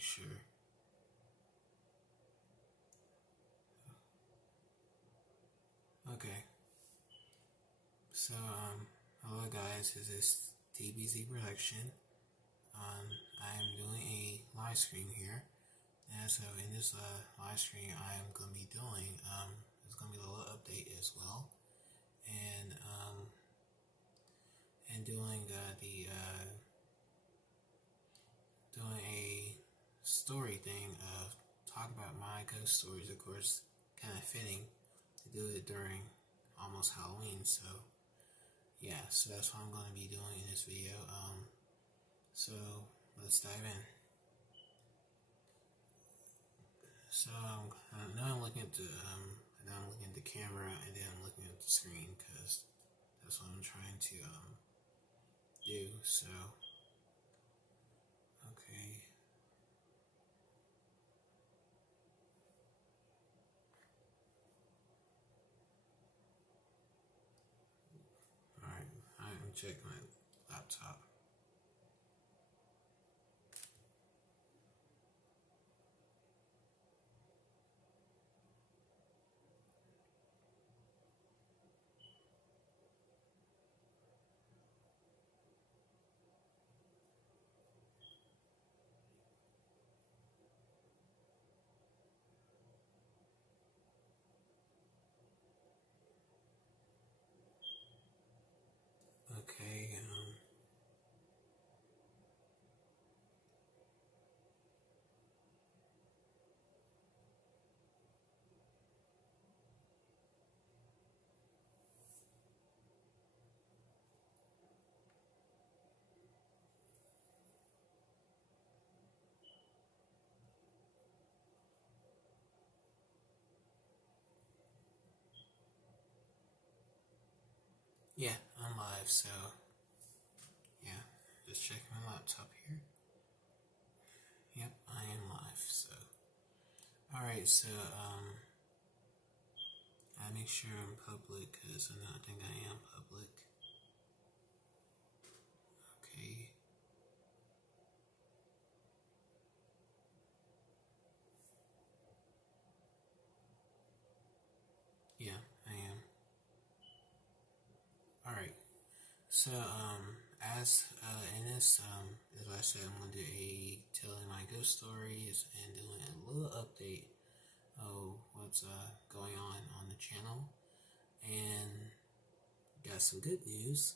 make sure. Okay. So, hello guys, this is TBZ Production. I am doing a live stream here. And so in this live stream I am going to be doing, it's going to be a little update as well. And doing doing a story thing of talking about my ghost stories, of course, kind of fitting to do it during almost Halloween, so yeah, so that's what I'm going to be doing in this video. So let's dive in. So now I'm looking at the camera, and then I'm looking at the screen because that's what I'm trying to do. So okay. Alright, I'm checking my laptop. Okay, yeah, I'm live, so yeah, just checking my laptop here. Yep, I am live, so alright, so I make sure I'm public because I don't think I am public. Okay. Yeah, I am. Alright. So, as in this, as I said, I'm gonna do telling my ghost stories and doing a little update of what's going on the channel, and got some good news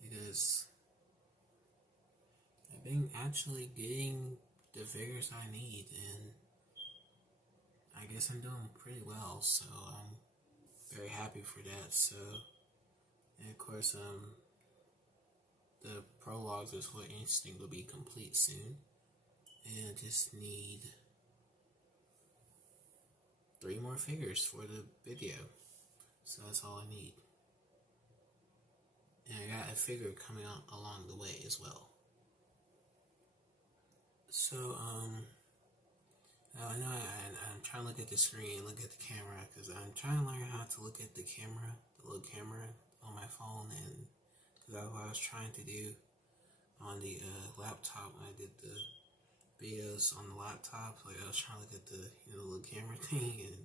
because I've been actually getting the figures I need, and I guess I'm doing pretty well, so I'm very happy for that. So, and of course, the prologues is what Instinct will be complete soon, and I just need 3 more figures for the video, so that's all I need. And I got a figure coming out along the way as well. So I know I'm trying to look at the screen, look at the camera, because I'm trying to learn how to look at the camera, the little camera on my phone, and because that's what I was trying to do on the laptop when I did the videos on the laptop. Like I was trying to look at the little camera thing, and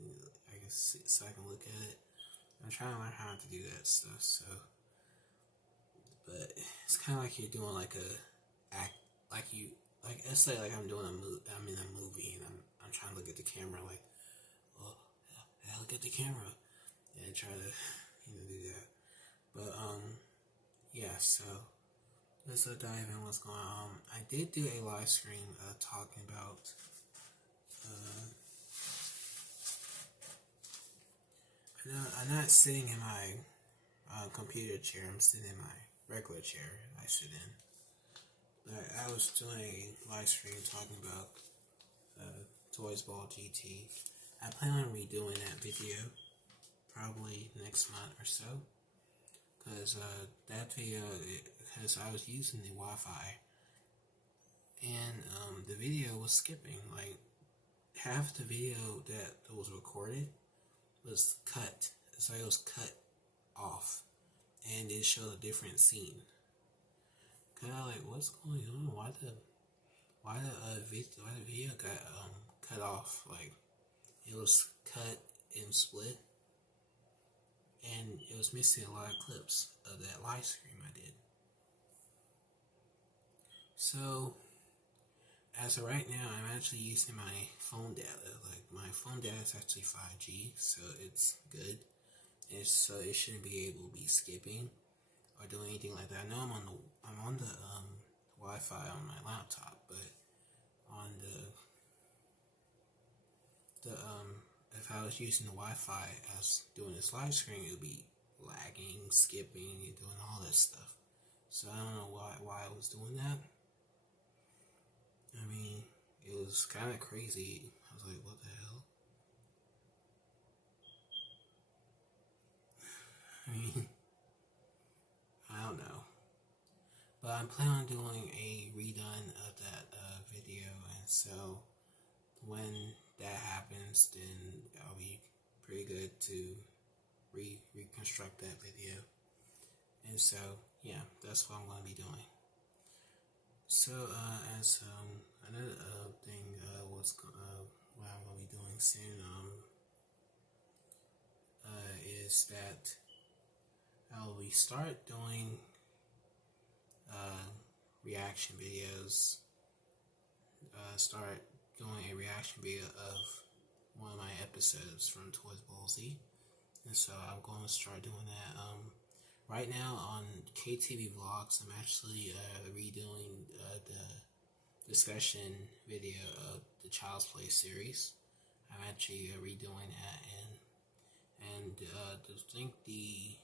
I can see, so I can look at it. I'm trying to learn how to do that stuff. So, but it's kind of like you're doing like let's say like I'm doing I'm in a movie, and I'm trying to look at the camera like, well, I look at the camera and try to do that. But yeah, so let's dive in what's going on. I did do a live stream talking about I'm not sitting in my computer chair. I'm sitting in my regular chair I sit in. But I was doing a live stream talking about Toys Ball GT. I plan on redoing that video probably next month or so, because that video, because I was using the Wi-Fi, and the video was skipping. Like half the video that was recorded was cut, so it was cut off, and it showed a different scene. Cause I was like, what's going on? why the video got cut off. Like, it was cut and split, and it was missing a lot of clips of that live stream I did. So as of right now, I'm actually using my phone data. Like, my phone data is actually 5G, so it's good. So it shouldn't be able to be skipping or doing anything like that. I know I'm on the Wi-Fi on my laptop, but on the if I was using the Wi-Fi as doing this live stream, it would be lagging, skipping, and doing all this stuff. So I don't know why I was doing that. I mean, it was kind of crazy. I was like, what the hell? I mean, I don't know. But I'm planning on doing a redone of that video, and so when that happens, then I'll be pretty good to reconstruct that video. And so, yeah, that's what I'm going to be doing. So, as another thing what I'm going to be doing soon is that I'll start doing reaction videos. Start doing a reaction video of one of my episodes from Toys Ballsy, and so I'm going to start doing that. Right now on KTV Vlogs, I'm actually redoing the discussion video of the Child's Play series. I'm actually redoing that, and I think the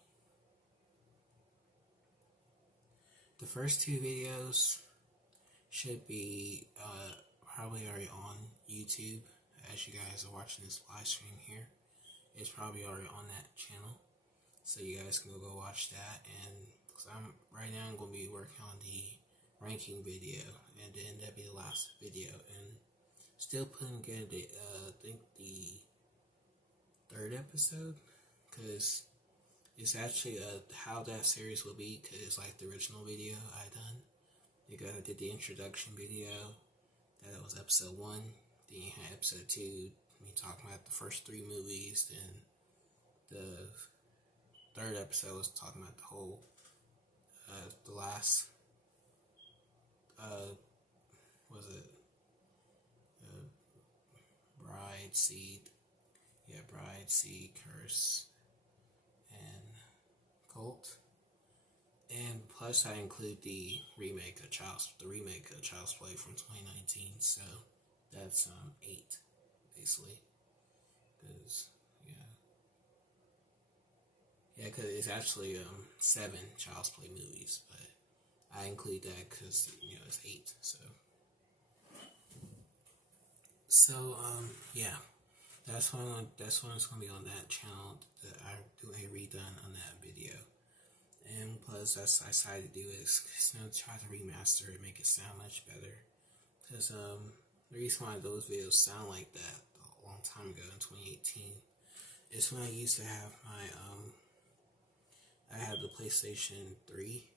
first two videos should be probably already on YouTube. As you guys are watching this live stream here, it's probably already on that channel, so you guys can go watch that. And cause right now I'm going to be working on the ranking video, and then that'll be the last video, and still putting together I think the third episode, because it's actually how that series will be, because it's like the original video I done. Because I did the introduction video, that was episode 1. Then you had episode 2, me talking about the first 3 movies. Then the third episode was talking about the whole, the last, was it Bride, Seed, Curse, and Cult. And plus, I include the remake of Child's Play from 2019. So that's 8, basically. Because because it's actually 7 Child's Play movies, but I include that because it's 8. So yeah, that's when it's gonna be on that channel. That I do a redone on that video. And plus, I decided to do is try to remaster it, make it sound much better. Because the reason why those videos sound like that a long time ago in 2018 is when I used to have my I had the PlayStation 3.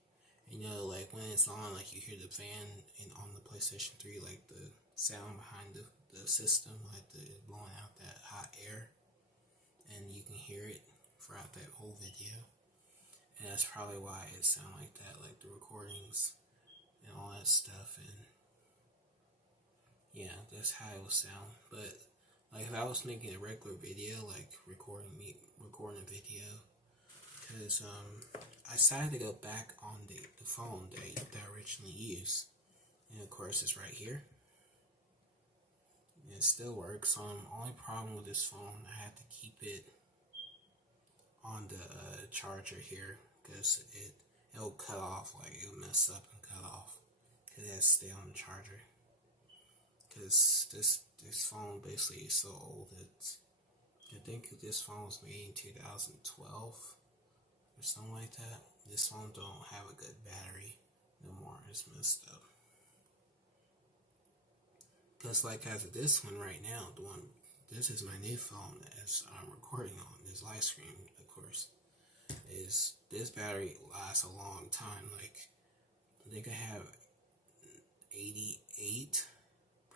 And, like when it's on, like you hear the fan on the PlayStation 3, like the sound behind the system, like the blowing out that hot air, and you can hear it throughout that whole video. And that's probably why it sounded like that, like the recordings and all that stuff. And yeah, that's how it will sound. But like if I was making a regular video, like recording a video, because I decided to go back on the phone that I originally used, and of course it's right here. And it still works. Only problem with this phone, I had to keep it on the charger here, because it'll cut off, like it'll mess up and cut off, because it has to stay on the charger. Because this phone basically is so old. I think this phone was made in 2012 or something like that. This phone don't have a good battery no more. It's messed up. Because like as of this one right now, this is my new phone as I'm recording on this live stream, of course. This battery lasts a long time. Like I think I have 88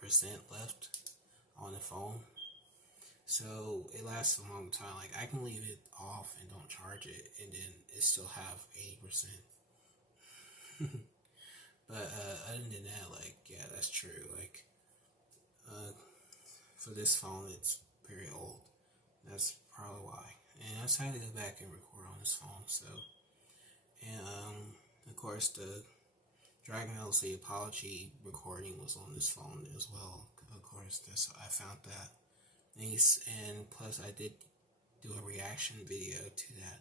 left on the phone. So it lasts a long time. Like I can leave it off and don't charge it, and then it still have 80%. But other than that, like yeah, that's true. Like for this phone, it's very old. That's probably why. And I decided to go back and record on this phone. So, and of course the Dragon LC apology recording was on this phone as well. Of course, I found that. And plus I did do a reaction video to that.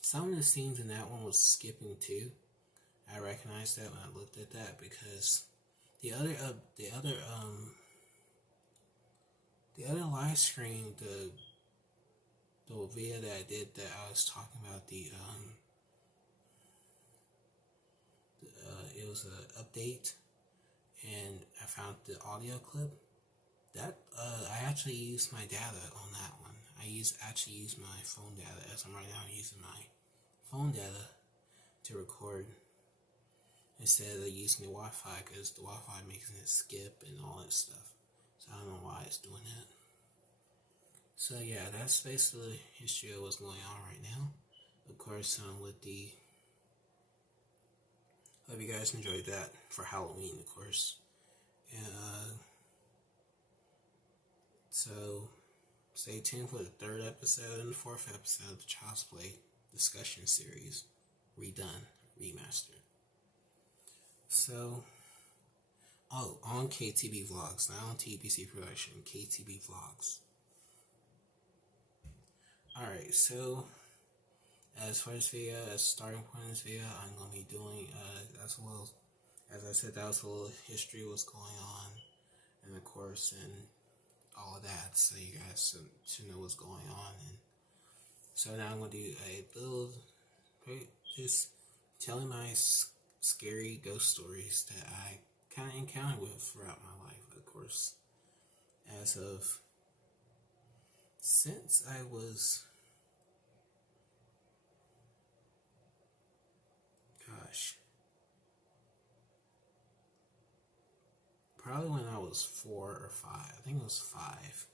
Some of the scenes in that one was skipping too. I recognized that when I looked at that, because the other live stream, the video that I did, that I was talking about it was an update, and I found the audio clip. That I actually used my data on that one. I actually used my phone data, as I'm right now using my phone data to record instead of using the Wi-Fi, because the Wi-Fi makes it skip and all that stuff. So I don't know why it's doing that. So yeah, that's basically the history of what's going on right now. Of course, with the hope you guys enjoyed that for Halloween, of course. And so stay tuned for the 3rd episode and the 4th episode of the Child's Play discussion series, redone, remastered. So, on KTB Vlogs, not on TBC Production, KTB Vlogs. Alright, so as for this video, as starting point of this video, I'm going to be doing, as well as I said, that was a little history of what's going on, and of course, and all of that, so you guys should know what's going on. And so now I'm going to do a little, just telling my scary ghost stories that I kind of encountered with throughout my life, of course, since I was, probably when I was 4 or 5. I think it was 5.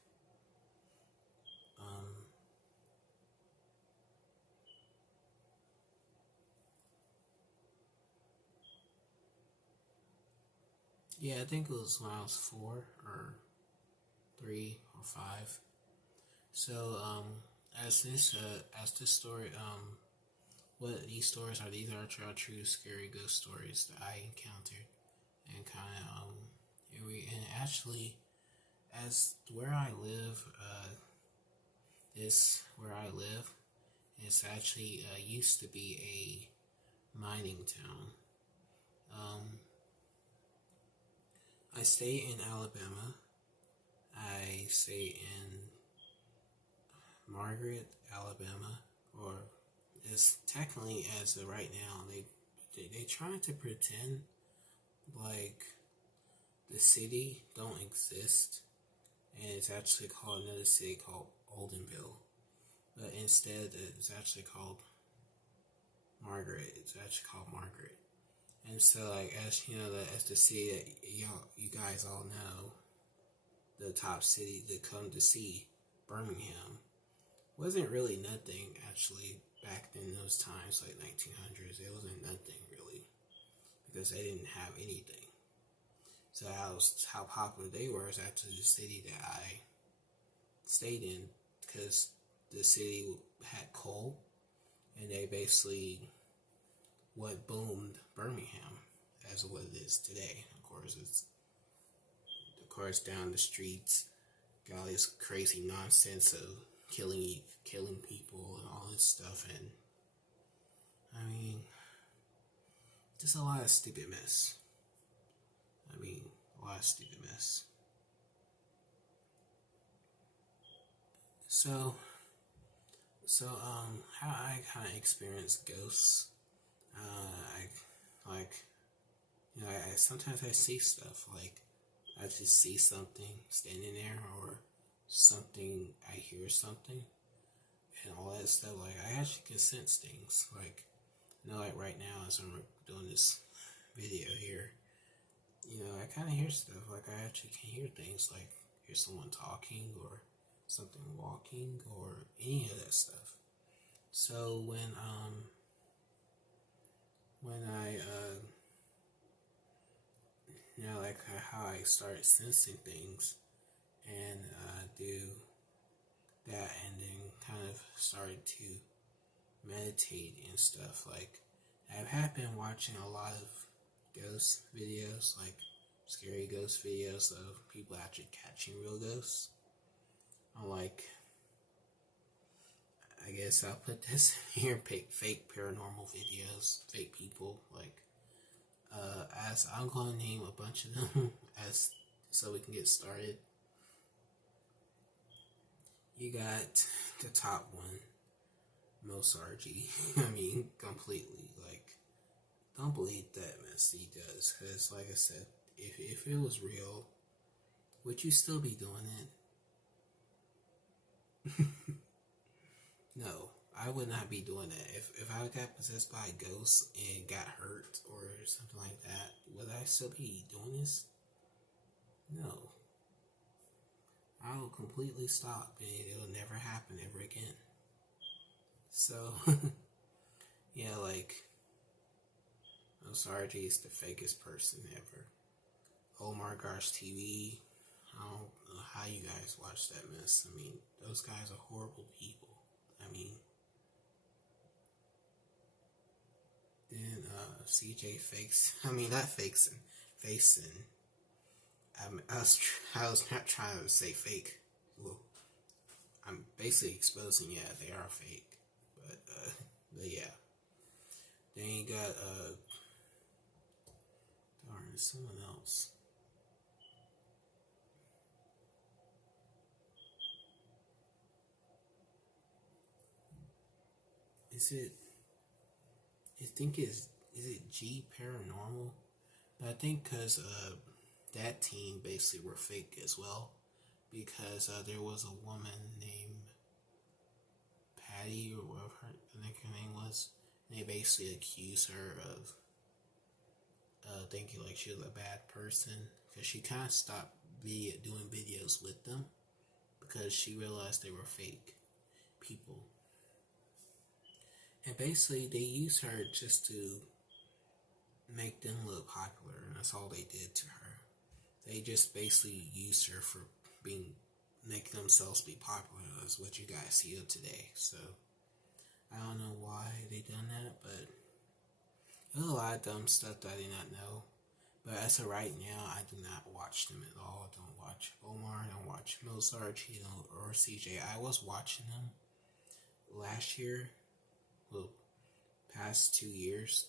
Yeah, I think it was when I was 4 or 3 or 5. So, as this story, what these stories are, these are true scary ghost stories that I encountered, and kind of, and actually, as where I live, it's actually used to be a mining town. I stay in Alabama. I stay in Margaret, Alabama, or it's technically, as of right now, they trying to pretend like the city don't exist, and it's actually called another city called Oldenville, but instead it's actually called Margaret. It's actually called Margaret. And so, like, as you know, as the city that you guys all know, the top city to come to see, Birmingham, wasn't really nothing actually back in those times, like 1900s. It wasn't nothing really, because they didn't have anything. So how popular they were is actually the city that I stayed in, because the city had coal, and they basically what boomed Birmingham as what it is today. Of course, down the streets, got all this crazy nonsense of killing people and all this stuff, and I mean, just a lot of stupid mess. So how I kind of experience ghosts, I sometimes I see stuff, like I just see something standing there, or something, I hear something, and all that stuff. Like, I actually can sense things. Like, you know, like right now as I'm doing this video here, I kind of hear stuff. Like, I actually can hear things, like hear someone talking or something walking or any of that stuff. So when I like how I started sensing things and do that, and then kind of started to meditate and stuff. Like, I have been watching a lot of ghost videos, like scary ghost videos of people actually catching real ghosts. I'm like, I guess I'll put this in here, fake paranormal videos, fake people. Like, as I'm going to name a bunch of them as so we can get started. You got the top one, Mosargy. I mean, completely. Like, don't believe that mess he does. Because, like I said, if it was real, would you still be doing it? No, I would not be doing that. If I got possessed by a ghost and got hurt or something like that, would I still be doing this? No. I will completely stop and it will never happen ever again. So, yeah, like, Osarji is the fakest person ever. Omar Garsh TV, I don't know how you guys watch that mess. I mean, those guys are horrible people. I mean, then CJ fakes. I mean, not fakes, facing. I was not trying to say fake. Well, I'm basically exposing. Yeah, they are fake. But yeah. Then you got darn, someone else. Is it? I think is it G Paranormal? But I think because that team basically were fake as well, because there was a woman named Patty or whatever I think her name was, and they basically accused her of thinking like she was a bad person, because she kind of stopped doing videos with them because she realized they were fake people. And basically, they used her just to make them look popular, and that's all they did to her. They just basically used her for making themselves be popular. That's what you guys see of today. So, I don't know why they done that, but there's a lot of dumb stuff that I did not know. But as of right now, I do not watch them at all. I don't watch Omar, I don't watch Mozart, or CJ. I was watching them last year, well, past 2 years,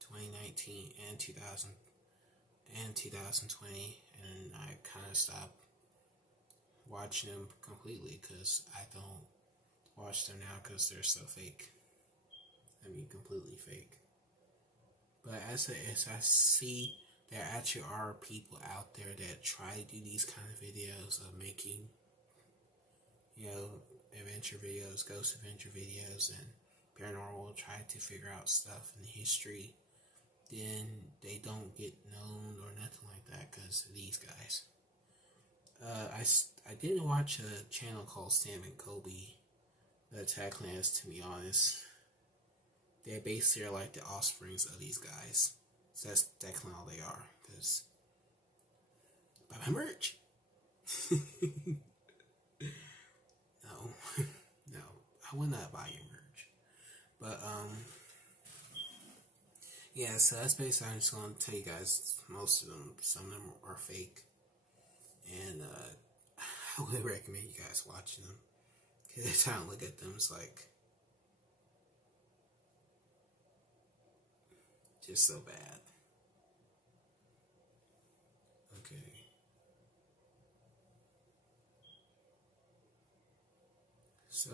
2019 and 2020, and I kind of stopped watching them completely because I don't watch them now because they're so fake. I mean, completely fake. But as I see, there actually are people out there that try to do these kind of videos of making, adventure videos, ghost adventure videos, and paranormal, try to figure out stuff in history. Then they don't get known or nothing like that because of these guys. I did watch a channel called Sam and Kobe. The tagline is, to be honest, they basically are like the offsprings of these guys. So that's technically all they are. Because buy my merch. No, no, I would not buy your merch. But yeah. So that's basically. I'm just gonna tell you guys. Most of them, some of them are fake, and I would recommend you guys watching them. Cause every time I look at them, it's like just so bad. Okay. So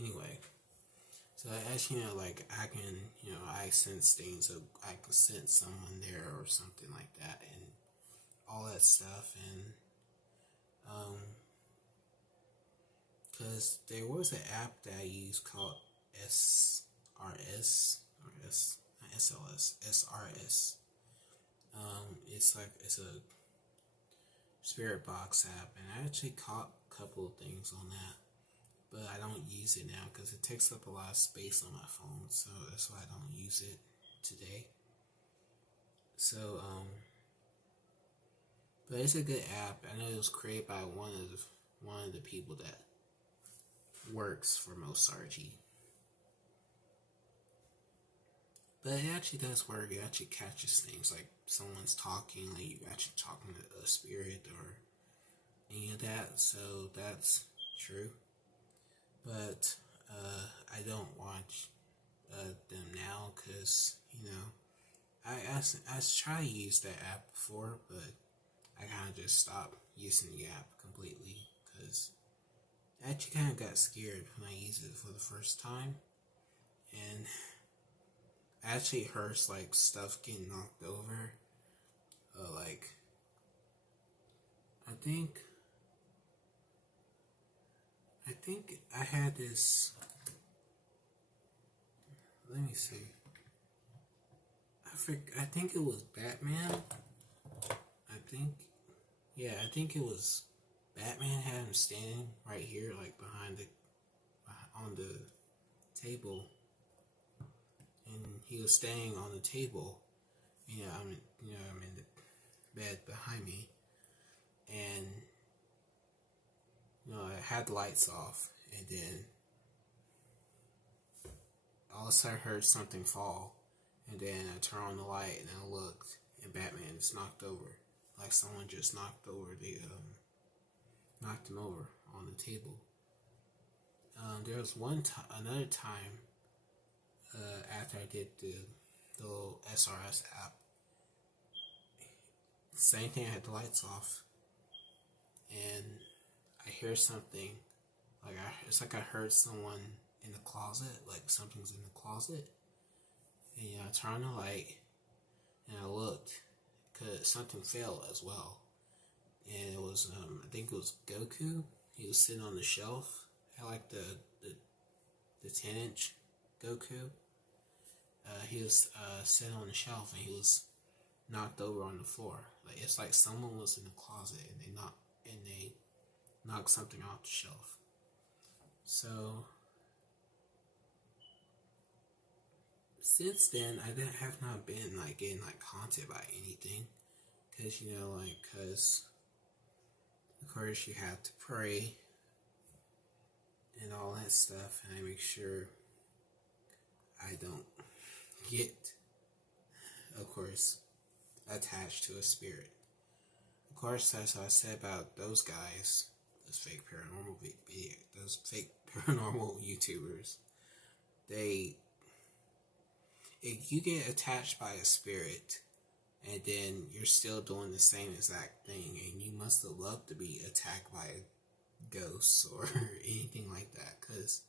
anyway, so as you know, like I can, I sense things. So I can sense someone there or something like that, and all that stuff, and because there was an app that I used called SRS or SLS, SRS, It's a spirit box app, and I actually caught a couple of things on that, but I don't use it now because it takes up a lot of space on my phone, so that's why I don't use it today. So but it's a good app. I know it was created by one of the people that works for Mosargi. But it actually does work. It actually catches things like someone's talking, like you actually talking to a spirit or any of that. So that's true. But I don't watch them now because, you know, I tried to use that app before, but I kind of just stopped using the app completely because I actually kind of got scared when I used it for the first time. And I actually heard like stuff getting knocked over. Like, I think I had this. Let me see. I think it was Batman. I think it was Batman had him standing right here, like on the table, and he was staying on the table. I'm in the bed behind me, and I had the lights off, and then all of a sudden I heard something fall, and then I turned on the light and I looked, and Batman is knocked over, like someone just knocked him over on the table. There was another time after I did the little SRS app. Same thing, I had the lights off, and I hear something. It's like I heard someone in the closet, like something's in the closet. And I turned the light, and I looked, because something fell as well. And it was, I think it was Goku. He was sitting on the shelf. I like the 10-inch Goku. He was sitting on the shelf, and he was knocked over on the floor. Like, it's like someone was in the closet, and they knocked something off the shelf. So since then, I have not been like getting like haunted by anything, because of course you have to pray and all that stuff, and I make sure I don't get, of course, attached to a spirit. Of course, as I said about those guys, those fake paranormal YouTubers, if you get attached by a spirit and then you're still doing the same exact thing, and you must have loved to be attacked by ghosts or anything like that, because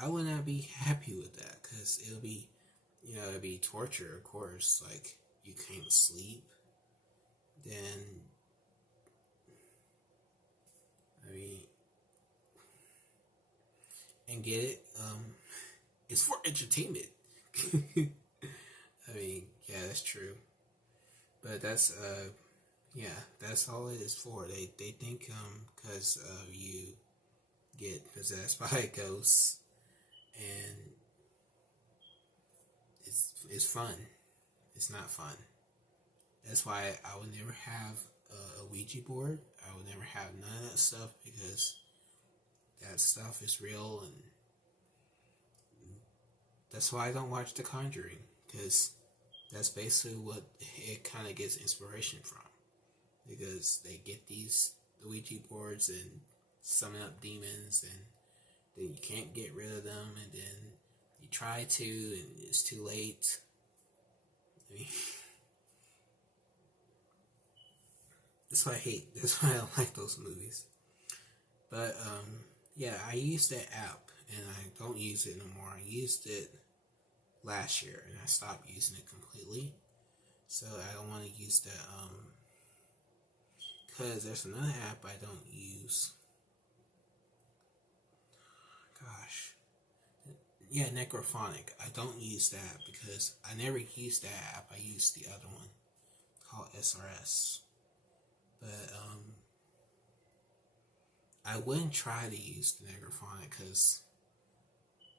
I would not be happy with that, because it'll be torture, of course. Like, you can't sleep, then and get it, it's for entertainment. Yeah, that's true. But that's all it is for. They think because you get possessed by ghosts, and it's fun. It's not fun. That's why I would never have a Ouija board. I would never have none of that stuff, because that stuff is real, and that's why I don't watch The Conjuring, because that's basically what it kind of gets inspiration from, because they get these Ouija boards and summon up demons, and then you can't get rid of them, and then you try to, and it's too late. That's why I don't like those movies. But I used that app, and I don't use it no more. I used it last year, and I stopped using it completely. So I don't want to use that, because there's another app I don't use. Gosh. Yeah, Necrophonic. I don't use that because I never used that app. I used the other one called SRS. But I wouldn't try to use the Necrophonic because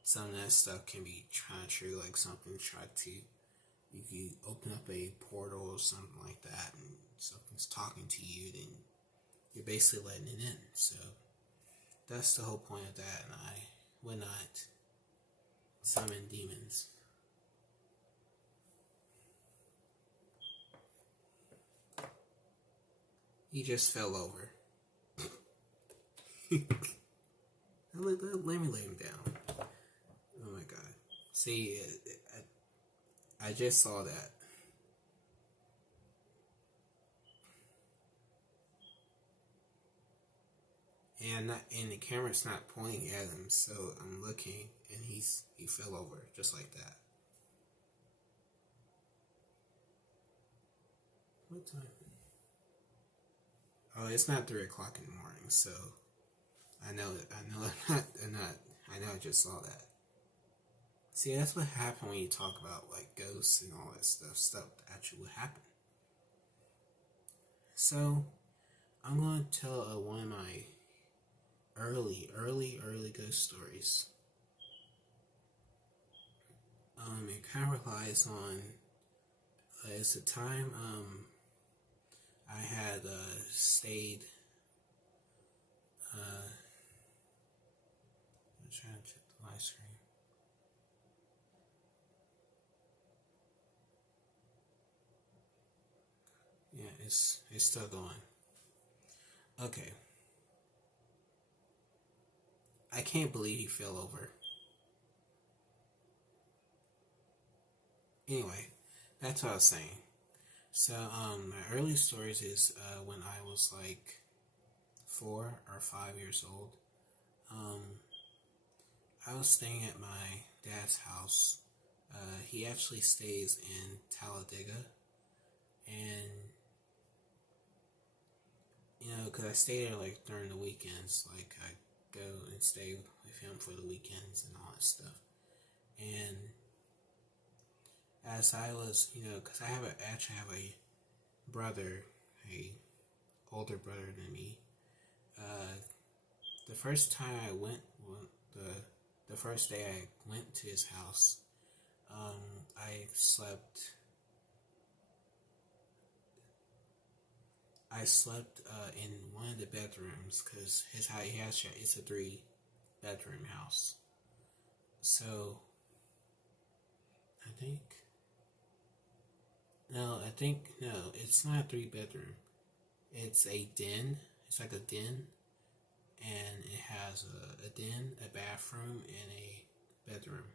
some of that stuff can be trying to trigger like something try to, if you open up a portal or something like that and something's talking to you, then you're basically letting it in. So that's the whole point of that, and I would not summon demons. He just fell over. Let me lay him down. Oh my god. See, I just saw that. And the camera's not pointing at him, so I'm looking, and he fell over just like that. What time? Oh, it's not 3 o'clock in the morning, so I know I just saw that. See, that's what happened when you talk about like ghosts and all that stuff that actually would happen. So I'm going to tell one of my early ghost stories. It kind of relies on it's the time I had stayed. I'm trying to check the live screen. Yeah, it's still going. Okay. I can't believe he fell over. Anyway, that's what I was saying. So, my early stories is when I was like 4 or 5 years old. I was staying at my dad's house. He actually stays in Talladega, and because I stay there like during the weekends, like I go and stay with him for the weekends and all that stuff. And as I was, because I actually have a brother, a older brother than me. The first time I went, the first day I went to his house, I slept in one of the bedrooms because it's a 3-bedroom house. So I think no, it's not a 3-bedroom. It's a den. It's like a den, and it has a den, a bathroom, and a bedroom.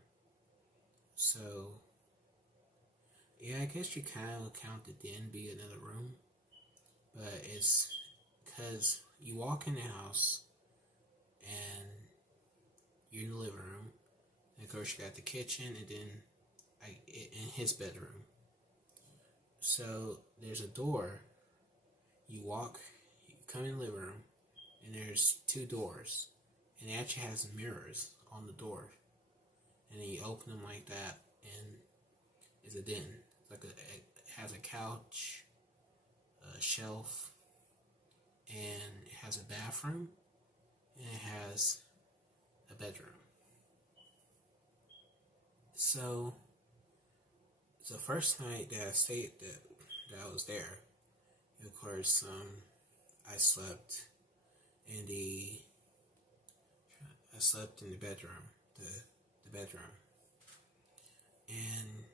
So yeah, I guess you kind of count the den be another room. But it's because you walk in the house and you're in the living room. And of course, you got the kitchen and then in his bedroom. So there's a door. You come in the living room, and there's 2 doors. And it actually has mirrors on the door. And then you open them like that, and it's a den. It has a couch, a shelf, and it has a bathroom, and it has a bedroom. So the first night that I stayed that I was there, of course, I slept in the bedroom, the bedroom, and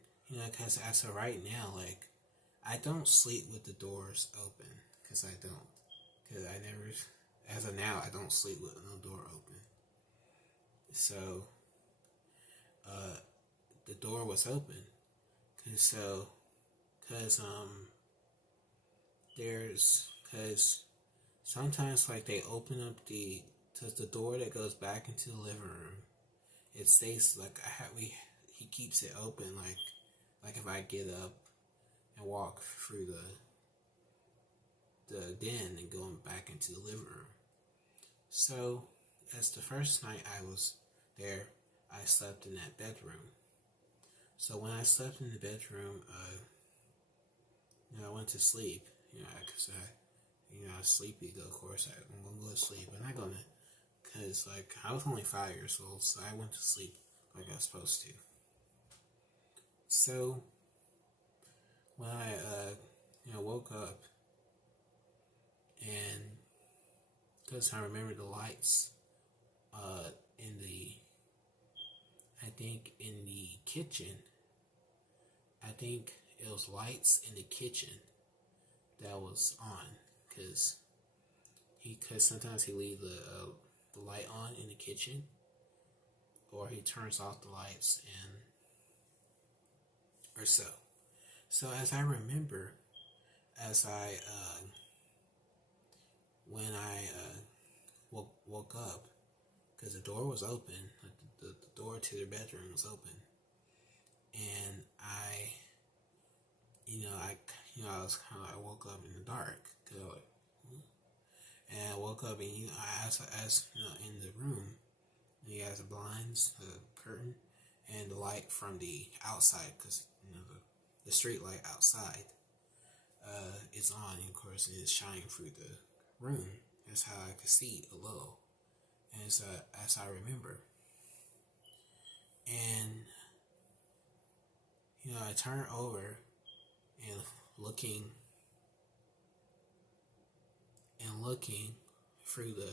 because as of right now, like, I don't sleep with the doors open, because I never, as of now, I don't sleep with no door open. So, the door was open, because sometimes, like, they open up the door that goes back into the living room. It stays, like, he keeps it open, like if I get up and walk through the den and going back into the living room. So, as the first night I was there, I slept in that bedroom. So when I slept in the bedroom, I went to sleep. Cause I was sleepy. Of course, I'm gonna go to sleep, and I'm gonna, cause like I was only 5 years old, so I went to sleep like I was supposed to. So when I woke up, and because I remember the lights, in the, I think in the kitchen. I think it was lights in the kitchen that was on, cause sometimes he leave the light on in the kitchen, or he turns off the lights or so. So as I remember, when I woke up, because the door was open, the door to their bedroom was open, and I was kind of, I woke up in the dark, and I woke up, and as in the room, he has the blinds, the curtain, and the light from the outside, because the street light outside is on, and of course it is shining through the room. That's how I could see a little, as I remember. And I turned over and looking through the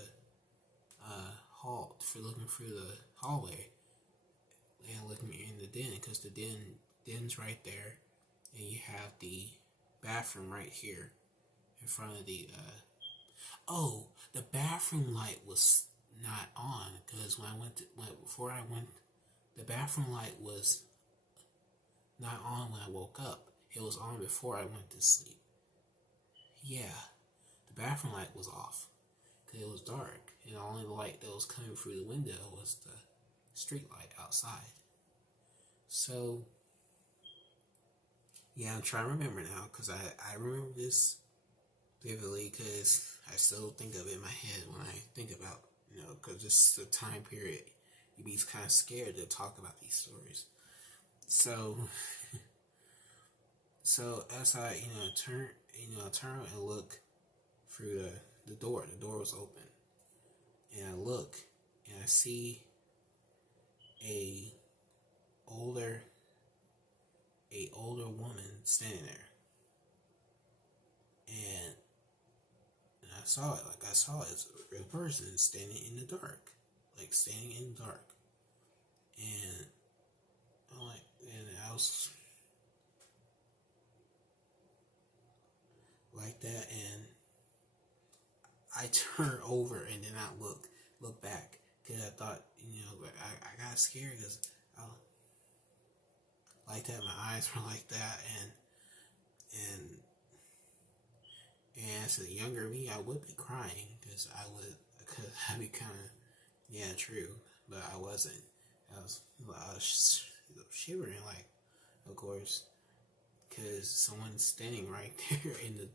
looking through the hallway, and looking in the den, because the den's right there, and you have the bathroom right here in front of the the bathroom light was not on, because before I went, the bathroom light was not on when I woke up. It was on before I went to sleep. Yeah, the bathroom light was off because it was dark, and the only light that was coming through the window was the street light outside. So yeah, I'm trying to remember now, because I remember this vividly, because I still think of it in my head when I think about, because this is the time period you'd be kind of scared to talk about these stories. So as I turn and look through the door was open, and I look and I see a older woman standing there, and I saw it as a real person standing in the dark, and I was like that, and I turned over and then I look back, because I thought, I got scared, because I like that, my eyes were like that, and as a younger me, I would be crying, because I'd be kind of, true, but I wasn't. I was shivering, like, of course, because someone's standing right there in the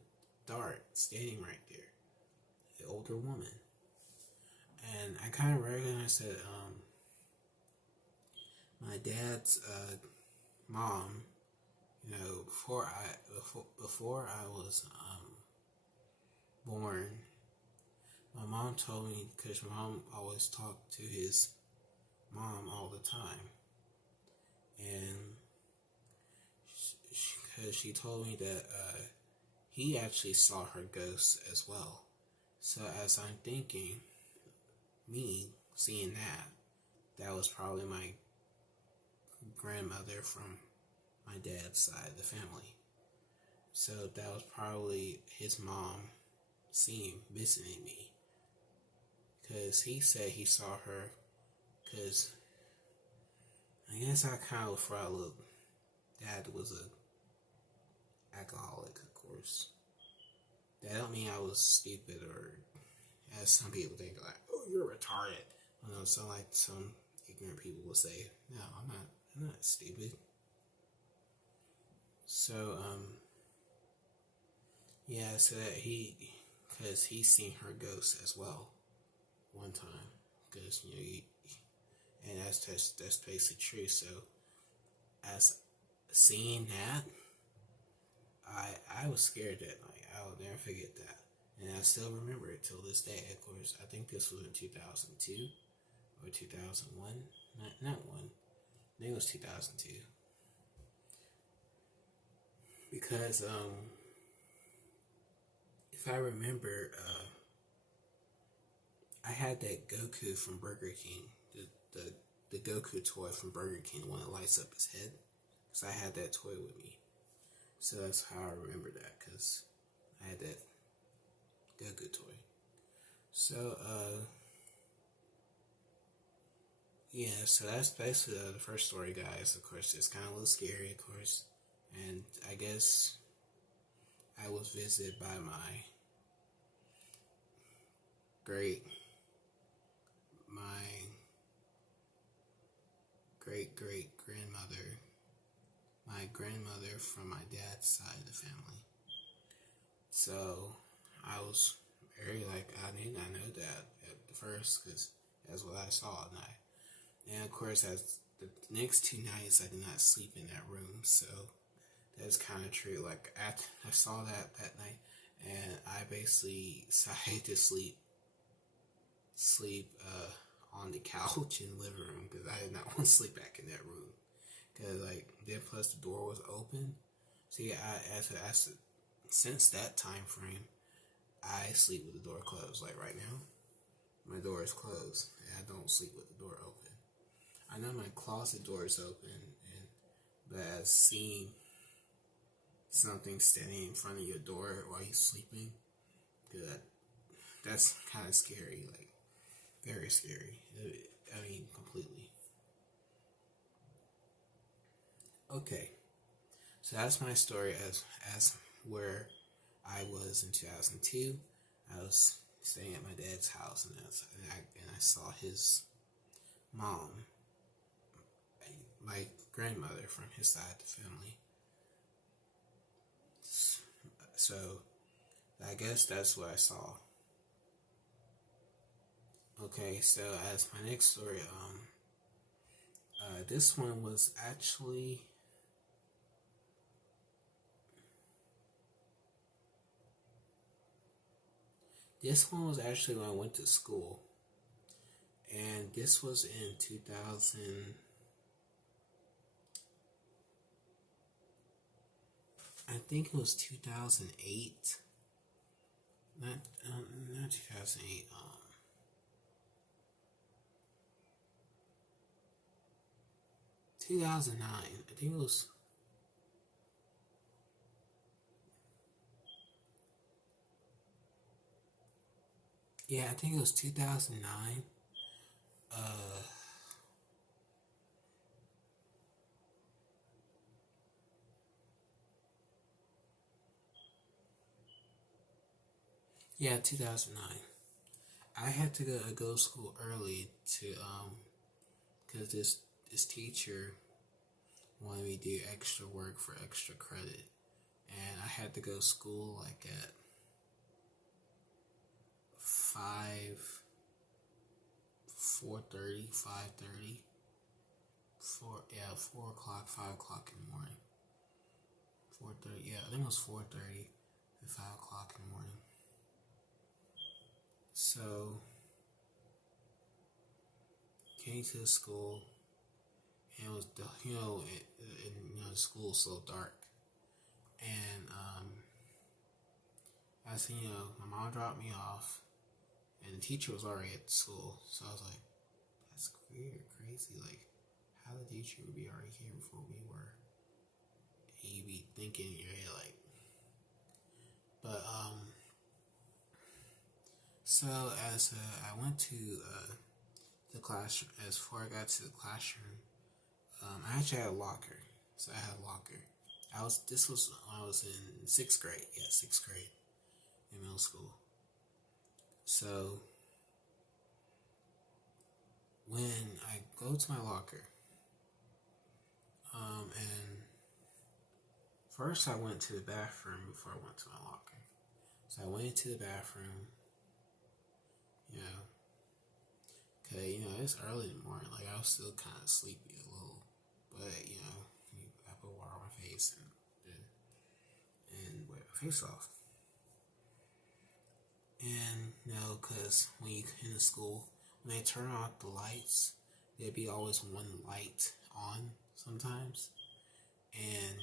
dark, standing right there, the older woman, and I kind of recognized that my dad's mom, before I was born, my mom told me, because my mom always talked to his mom all the time, and because she told me that he actually saw her ghost as well. So as I'm thinking, me seeing that was probably my grandmother from my dad's side of the family. So that was probably his mom visiting me, because he said he saw her, because I guess I kind of thought, look, Dad was a alcoholic, of course. That don't mean I was stupid, or as some people think, like, oh, you're retarded. So like some ignorant people will say, no, I'm not stupid. So so that because he's seen her ghost as well one time, because and that's basically true. So as seeing that, I was scared that night. I will never forget that, and I still remember it till this day. Of course, I think this was in 2002 or 2001. Not one. I think it was 2002 because if I remember, I had that Goku from Burger King, the Goku toy from Burger King, the one that lights up his head. Because I had that toy with me. So that's how I remember that, because I had that Goku toy. So, yeah, so that's basically the first story, guys. Of course, it's kind of a little scary, of course. And I guess I was visited by my great grandmother, my grandmother from my dad's side of the family. So I was very I did not know that at the first, because that's what I saw at night. And of course, as the next 2 nights, I did not sleep in that room. So that's kind of true. Like after I saw that night, and I basically decided to sleep on the couch in the living room, because I did not want to sleep back in that room. Because then plus the door was open. So yeah, since that time frame, I sleep with the door closed. Like right now, my door is closed, and I don't sleep with the door open. I know my closet door is open, but as seeing something standing in front of your door while you're sleeping, that's kind of scary. Like very scary. I mean, completely. Okay, so that's my story as where I was in 2002. I was staying at my dad's house, and I saw his mom, my grandmother from his side of the family. So I guess that's what I saw. Okay, so as my next story, this one was actually when I went to school, and this was in 2000. I think it was 2008. Not 2008. 2009. I think it was. Yeah, I think it was 2009. Yeah, 2009. I had to go to school early because this teacher wanted me to do extra work for extra credit, and I had to go to school at 4:30, 5:30, 4 o'clock, 5 o'clock in the morning. 4:30, yeah, I think it was 4:30 and 5 o'clock in the morning. So, came to the school, and it was the school was so dark, and my mom dropped me off, and the teacher was already at the school, so I was like, that's weird, crazy, like how the teacher would be already here before we were. And you'd be thinking in your head but so as I went to the classroom, as before I got to the classroom, I actually had a locker. So I had a locker. This was when I was in 6th grade. Yeah, 6th grade in middle school. So when I go to my locker, and first I went to the bathroom before I went to my locker. So I went into the bathroom, Cause it's early in the morning. Like I was still kind of sleepy a little, but I put water on my face and wipe my face off. And cause when you in the school, when they turn off the lights, there'd be always one light on sometimes, and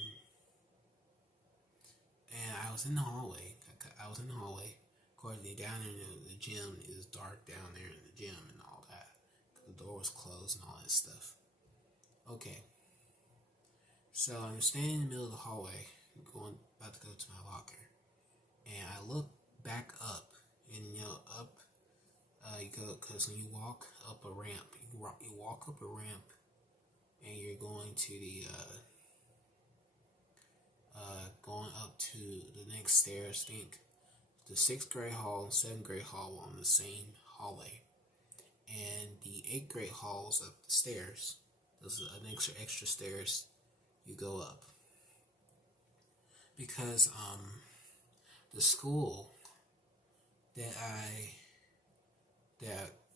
I was in the hallway. Of course, down in the gym is dark down there in the gym and all that. The door was closed and all that stuff. Okay. So I'm standing in the middle of the hallway, about to go to my locker, and I look back up, and up, you go, cause when you walk up a ramp, you walk up a ramp, and you're going to the going up to the next stairs. I think the 6th grade hall and 7th grade hall were on the same hallway, and the 8th grade halls up the stairs. There's an extra stairs you go up, because the school that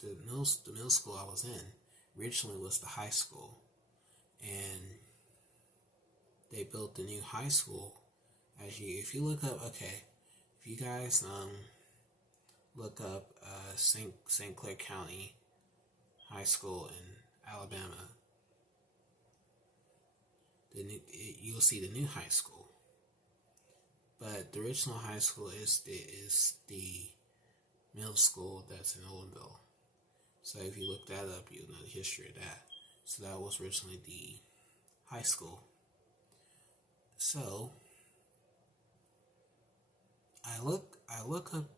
the middle school I was in originally was the high school, and they built the new high school. If you look up, if you guys look up St. Clair County High School in Alabama, then you'll see the new high school. But the original high school is the middle school that's in Owenville. So if you look that up, you'll know the history of that. So that was originally the high school. So I look up,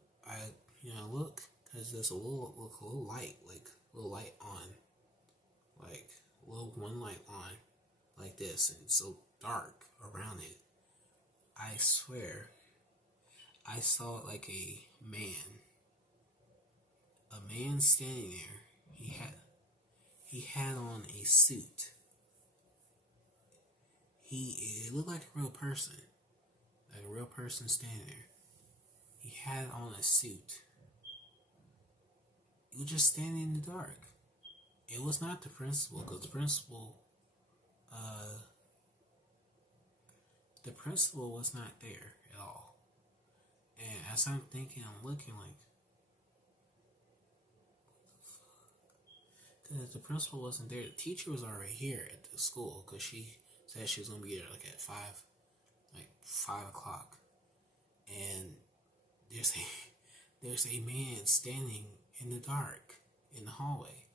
look, because there's a little light, on, like one light on, like this, and it's so dark around it. I swear, I saw like a man standing there. He had on a suit. It looked like a real person standing there. He had on a suit. He was just standing in the dark. It was not the principal, because the principal was not there at all. And as I'm thinking, I'm looking like, because the principal wasn't there. The teacher was already here at the school, because she said she was going to be there at 5 o'clock. And there's a man standing in the dark in the hallway.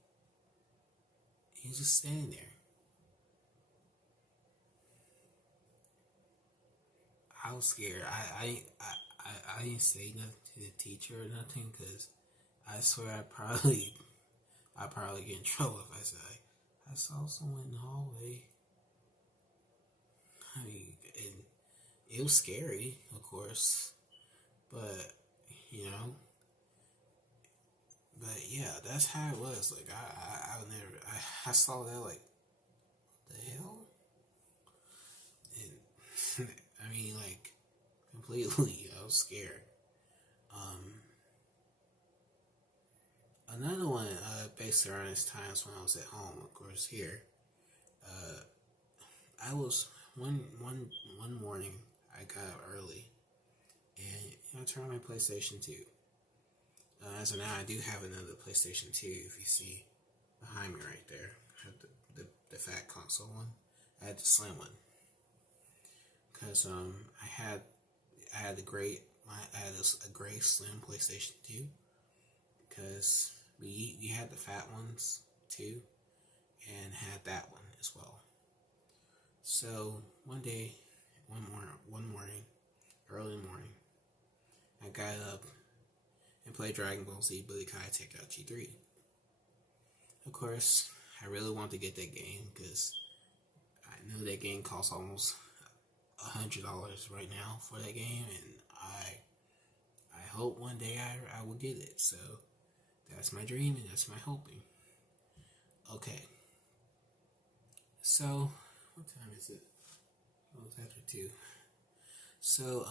He's just standing there. I was scared. I didn't say nothing to the teacher or nothing, because I swear I'd probably get in trouble if I said I saw someone in the hallway. And it was scary, of course, but but yeah, that's how it was. Like I saw that, like, what the hell? And I mean, like, completely, I was scared. Another one, based around this times when I was at home, of course, here. I was one morning. I got up early, and I turned on my PlayStation 2. As of now, I do have another PlayStation 2. If you see behind me right there, I have the fat console one. I had the slim one, because I had a gray slim PlayStation 2, because we had the fat ones too, and had that one as well. So one morning, early morning, I got up and played Dragon Ball Z Budokai Tenkaichi 3. Of course, I really want to get that game, because I know that game costs almost $100 right now for that game, and I hope one day I will get it. So that's my dream, and that's my hoping. Okay. So what time is it? Oh, it's after 2. So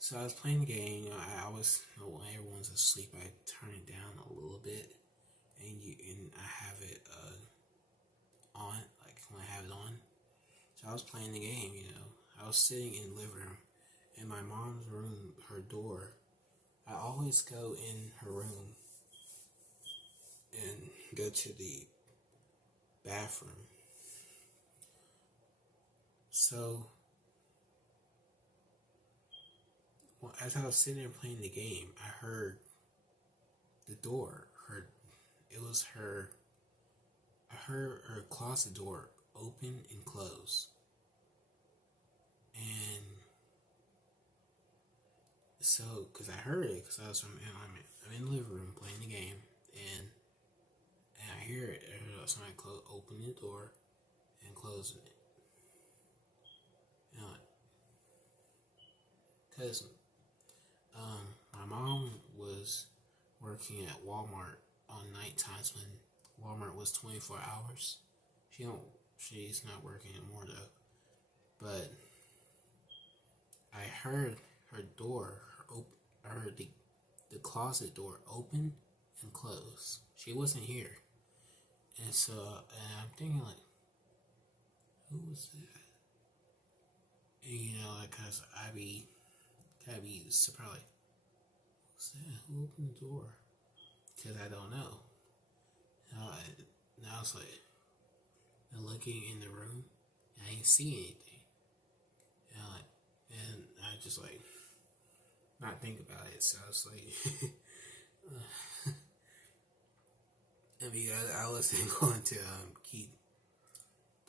So I was playing the game. I always, when everyone's asleep, I turn it down a little bit, and I have it on, like when I have it on. So I was playing the game. I was sitting in the living room, in my mom's room, her door. I always go in her room and go to the bathroom. So as I was sitting there playing the game, I heard the door. It was her. I heard her closet door open and close, and so because I heard it, because I'm in the living room playing the game, and I hear it. I heard somebody opening the door and closing it. Because my mom was working at Walmart on night times when Walmart was 24 hours. She's not working anymore though. But I heard her door, I heard the closet door open and close. She wasn't here. And so, and I'm thinking like, who was that? And cause I be surprised. Who's that? Who opened the door? Cause I don't know. Now it's like, I'm looking in the room, and I ain't see anything. And I just like, not think about it. So I was like, I wasn't going to keep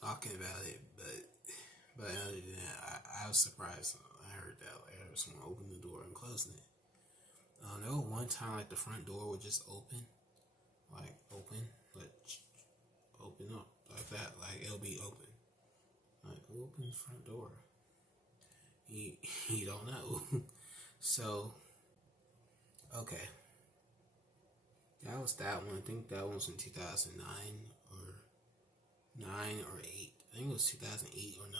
talking about it, but other than that, I was surprised. I heard that like someone opened the door and closing it. There was one time like the front door would just open, but open up like that, like it'll be open. Like who opened the front door? You don't know. So okay, that was that one. I think that one was in 2009 or 8. I think it was 2008 or 9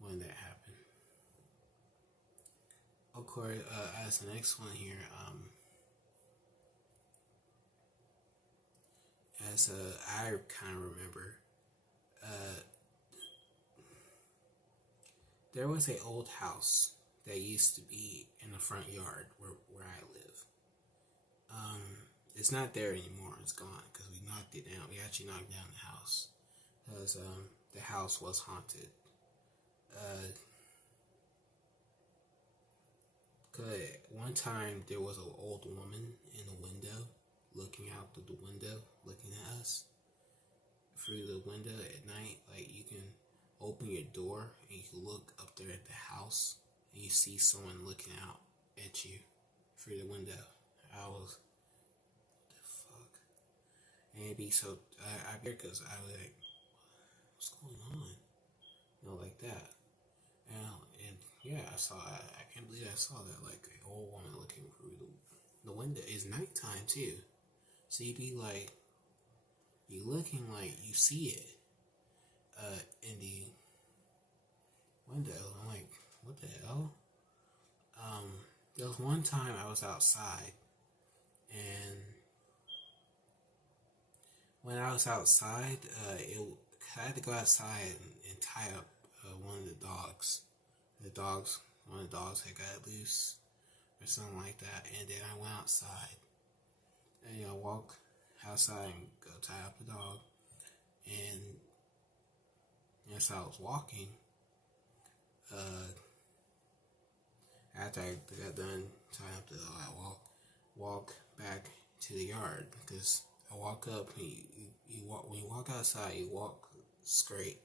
when that happened. Of course, as the next one here, I kind of remember, there was an old house that used to be in the front yard where I live. It's not there anymore. It's gone because we knocked it down. We actually knocked down the house because the house was haunted. One time there was an old woman in the window, looking out through the window, looking at us through the window at night. Like you can open your door and you can look up there at the house and you see someone looking out at you through the window. I was, what the fuck? And it'd be so, I because I was like, what's going on? Like that. And yeah, I saw. I can't believe I saw that. Like an old woman looking through the window. It's nighttime too, so you'd be like, you looking like you see it, in the window. I'm like, what the hell? There was one time I was outside, and when I was outside, I had to go outside and tie up one of the dogs. One of the dogs had got loose or something like that, and then I went outside and walk outside and go tie up the dog, and as I was walking, after I got done tying up the dog, I walk back to the yard because I walk up. And you walk when you walk outside, you walk straight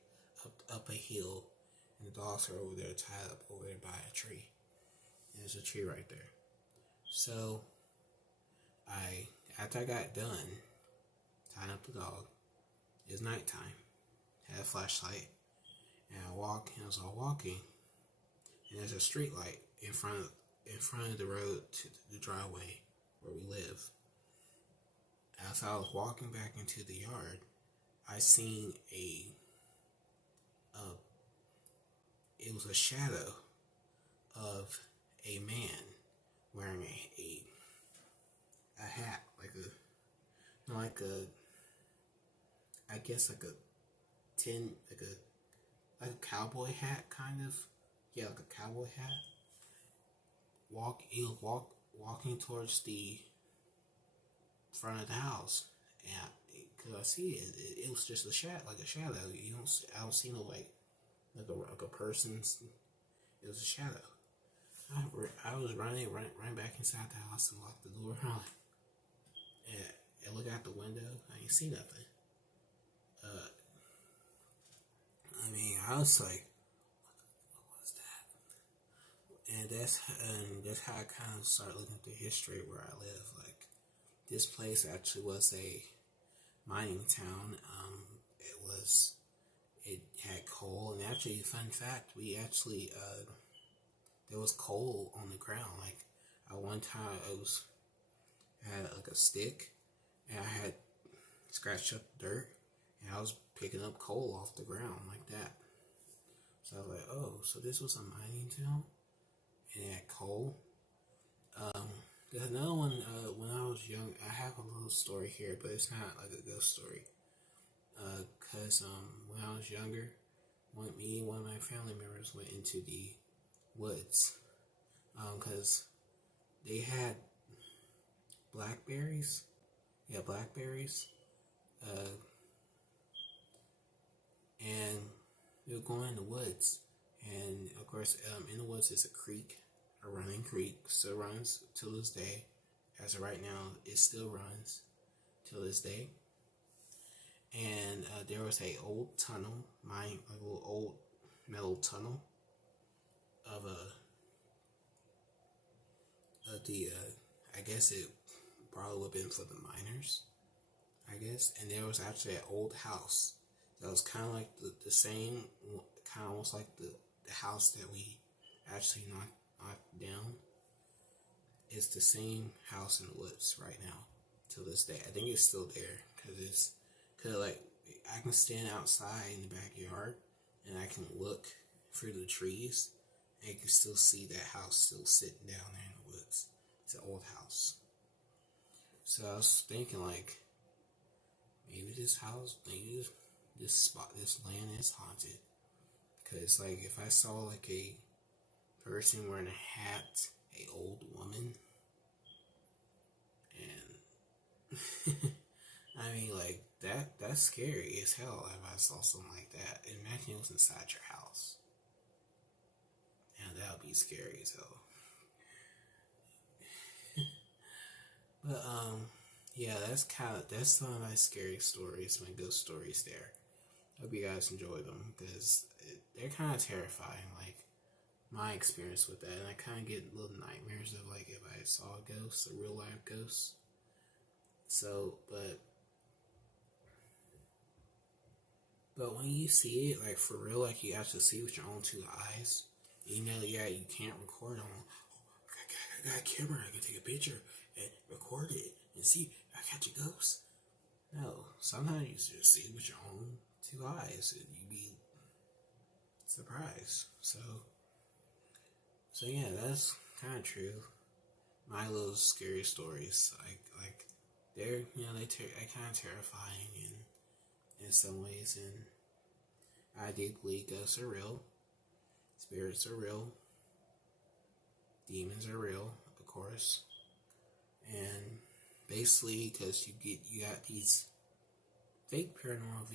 up a hill. And the dogs are over there tied up over there by a tree. And there's a tree right there. So, after I got done tying up the dog, it's nighttime. I had a flashlight. And I walk, and as I'm walking, and there's a street light in front of the road to the driveway where we live. As I was walking back into the yard, I seen it was a shadow of a man wearing a hat, like a, I guess like a tin, like a cowboy hat, kind of. Yeah, like a cowboy hat. Walking towards the front of the house, and because I see it was just a shadow, like a shadow. I don't see no like a person's. It was a shadow. I was running back inside the house and locked the door. And look out the window. I didn't see nothing. I mean, I was like, what was that? And that's how I kind of started looking through history where I live. Like, this place actually was a mining town. It had coal, and actually, fun fact, there was coal on the ground. Like, at one time, I had like a stick, and I had scratched up dirt, and I was picking up coal off the ground like that. So I was like, oh, so this was a mining town, and it had coal. There's another one, when I was young, I have a little story here, but it's not like a ghost story. Cause when I was younger, me and one of my family members went into the woods, cause they had blackberries. Yeah, blackberries. And we were going in the woods, and of course, in the woods is a creek, a running creek, still runs till this day. As of right now, it still runs till this day. And there was a old tunnel, like a little old metal tunnel of I guess it probably would have been for the miners, I guess. And there was actually an old house that was kind of like the same, kind of almost like the house that we actually knocked down. It's the same house in the woods right now till this day. I think it's still there because like I can stand outside in the backyard and I can look through the trees and you can still see that house still sitting down there in the woods. It's an old house. So I was thinking, like, maybe this land is haunted. Because, like, if I saw, like, a person wearing a hat, a old woman, and, I mean, like, that's scary as hell if I saw something like that. Imagine it was inside your house. And that would be scary as hell. But, yeah, that's some of my scary stories, my ghost stories there. Hope you guys enjoy them, because they're kind of terrifying, like, my experience with that, and I kind of get little nightmares of, like, if I saw a ghost, a real life ghost. So, but when you see it, like, for real, like, you actually see with your own two eyes, you can't record on, I got a camera, I can take a picture and record it and see if I catch a ghost. No, sometimes you just see it with your own two eyes and you be surprised. So yeah, that's kind of true. My little scary stories, like they're kind of terrifying in some ways, and I do believe ghosts are real, spirits are real, demons are real, of course, and basically because you got these fake paranormal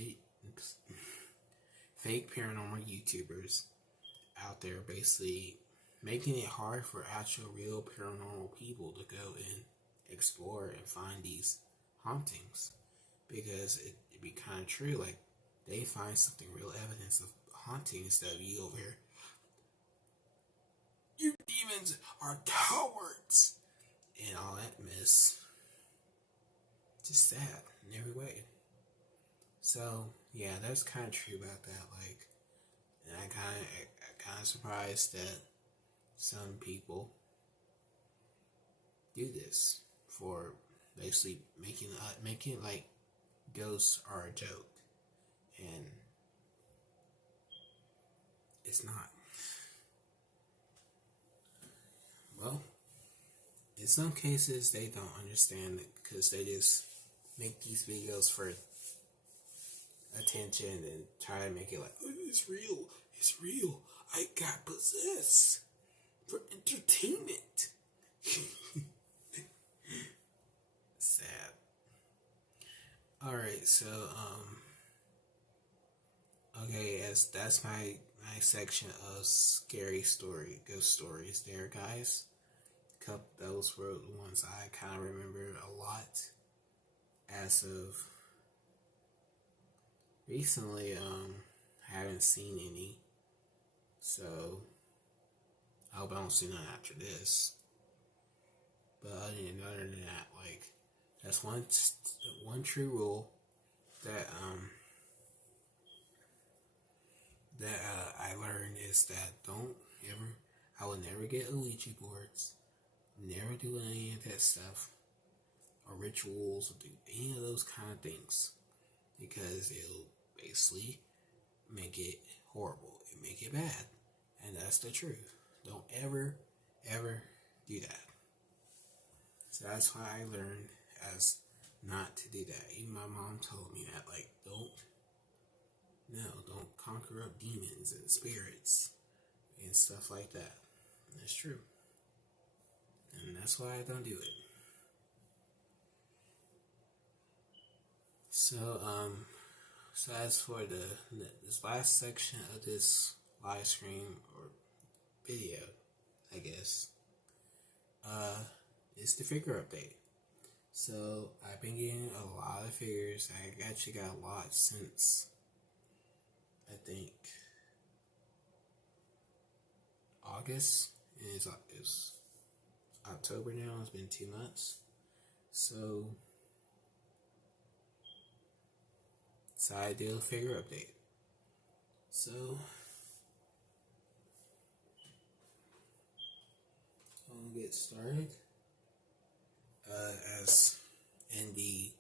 YouTubers out there basically making it hard for actual real paranormal people to go and explore and find these hauntings, because it'd be kind of true, like they find something real evidence of haunting instead of you over here, you demons are cowards and all that mess. Just sad in every way. So yeah, that's kind of true about that. Like, and I kind of surprised that some people do this for basically making like ghosts are a joke, and it's not. Well, in some cases they don't understand it because they just make these videos for attention and try to make it like, oh, it's real, it's real. I got possessed for entertainment. Sad. Alright, so okay, as that's my section of scary ghost stories there, guys. Those were the ones I kind of remember a lot. As of recently, I haven't seen any, so I hope I don't see none after this. But other than that, like, that's one true rule that I learned is that I will never get Ouija boards, never do any of that stuff, or rituals, or do any of those kind of things, because it'll basically make it horrible, it make it bad, and that's the truth. Don't ever do that. So that's why I learned as not to do that. Even my mom told me that, like, don't conjure up demons and spirits and stuff like that. And that's true. And that's why I don't do it. So, as for this last section of this live stream or video, I guess, it's the figure update. So, I've been getting a lot of figures. I actually got a lot since, I think, August. And it's October now. It's been 2 months. So I did a figure update. So I'm gonna get started. As in the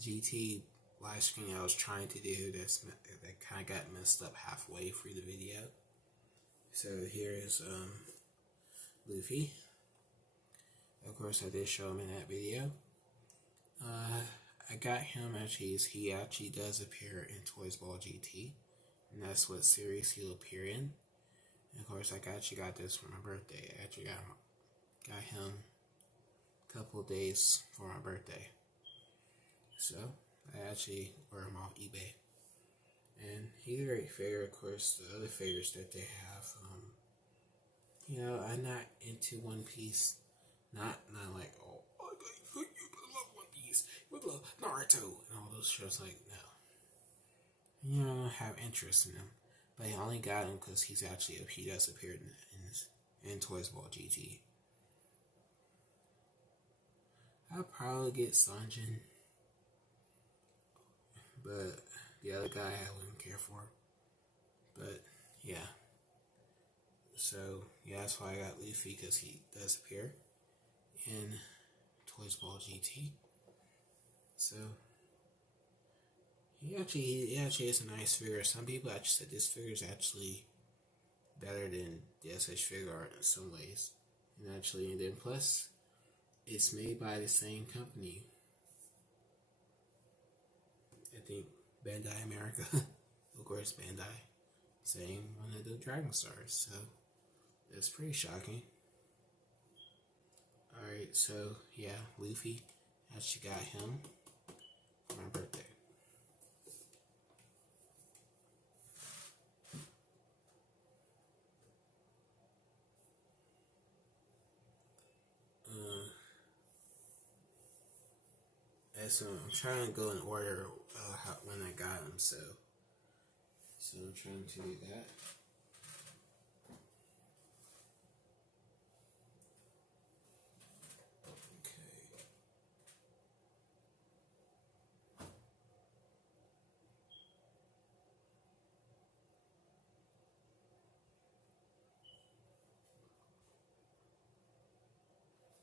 GT live stream I was trying to do, that kind of got messed up halfway through the video. So here is Luffy. Of course, I did show him in that video. I got him he actually does appear in Toys Ball GT, and that's what series he'll appear in. And of course, I actually got this for my birthday. I actually got him a couple of days for my birthday. So I actually ordered him off eBay, and he's a great figure. Of course, the other figures that they have, I'm not into One Piece. Not like, oh, you love One Piece, you love Naruto, and all those shows. Like, no, I don't have interest in them. But I only got him because he does appear in Toys Ball GT. I'll probably get Sanjin, but the other guy I wouldn't care for. But yeah, so yeah, that's why I got Luffy, because he does appear in Toys Ball GT. So he actually is a nice figure. Some people actually said this figure is actually better than the SH Figure Art in some ways. And then plus, it's made by the same company. I think Bandai America. Of course, Bandai. Same one that did Dragon Stars. So that's pretty shocking. Alright, so yeah, Luffy. I actually got him for my birthday. So I'm trying to go in order when I got him, so I'm trying to do that.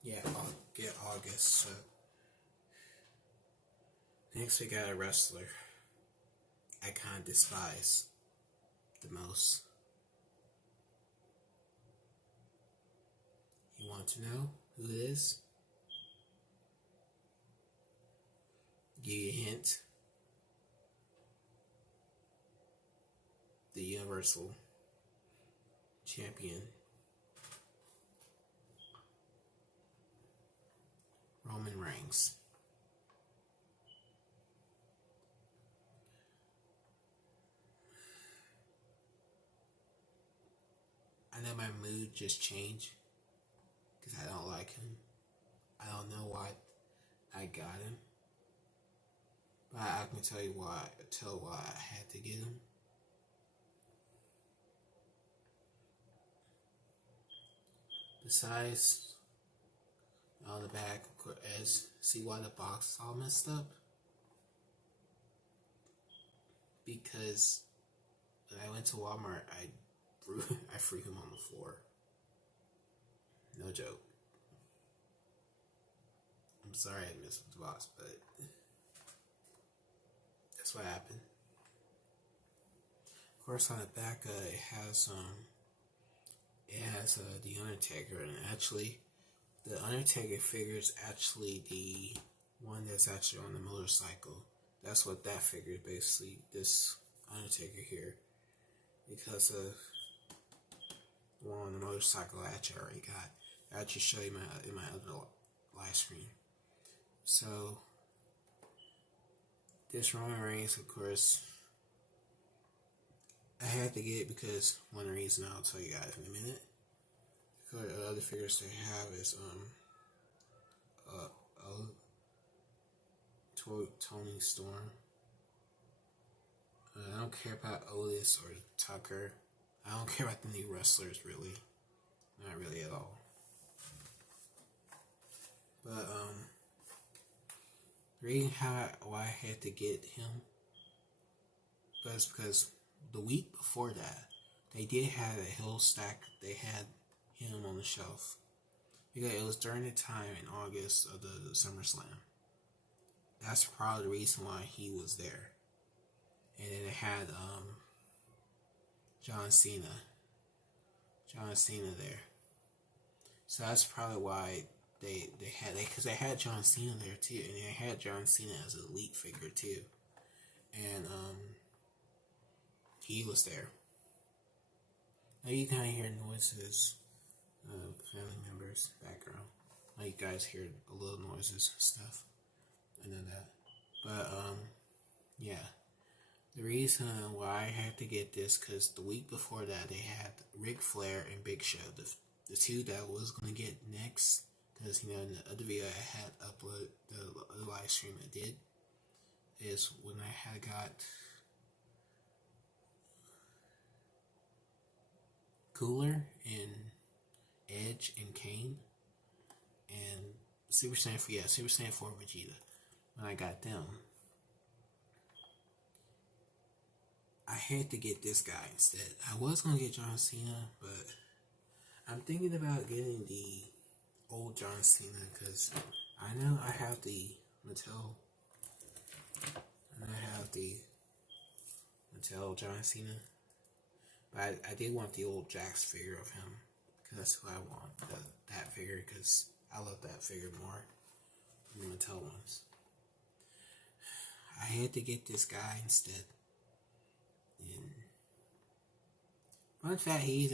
Yeah, I'll get August. So next we got a wrestler I kind of despise the most. He You want to know who it is? Give you a hint. The Universal Champion, Roman Reigns. I know my mood just changed because I don't like him. I don't know why I got him, but I can tell you why. Tell why I had to get him. Besides, on the back, as see why the box is all messed up? Because when I went to Walmart, I threw him on the floor. No joke. I'm sorry I missed the box, but that's what happened. Of course, on the back, it has the Undertaker, and actually, the Undertaker figure is actually the one that's actually on the motorcycle. That's what that figure is basically. This Undertaker here, because of the one on the motorcycle I actually already got. I actually show you in my other live stream. So this Roman Reigns, of course, I had to get it because one reason I'll tell you guys in a minute. Because the other figures they have is Tony Storm. I don't care about Otis or Tucker. I don't care about the new wrestlers really, not really at all. But the reason why I had to get him was because the week before that, they did have a hill stack. They had him on the shelf because it was during the time in August of the SummerSlam. That's probably the reason why he was there. And then it had John Cena there. So that's probably why they had John Cena there too, and they had John Cena as an elite figure too, and he was there. Now you kind of hear noises, family members background. Now you guys hear a little noises and stuff. I know that, but yeah. The reason why I had to get this, because the week before that they had Ric Flair and Big Show, the two that was going to get next, because in the other video I had uploaded, the live stream I did, is when I had got Cooler and Edge and Kane and Super Saiyan 4 Vegeta. When I got them, I had to get this guy instead. I was going to get John Cena, but I'm thinking about getting the old John Cena because I know I have the Mattel. And I have the Mattel John Cena. But I did want the old Jax figure of him because that's who I want. That figure because I love that figure more than the Mattel ones. I had to get this guy instead. And fun fact, he's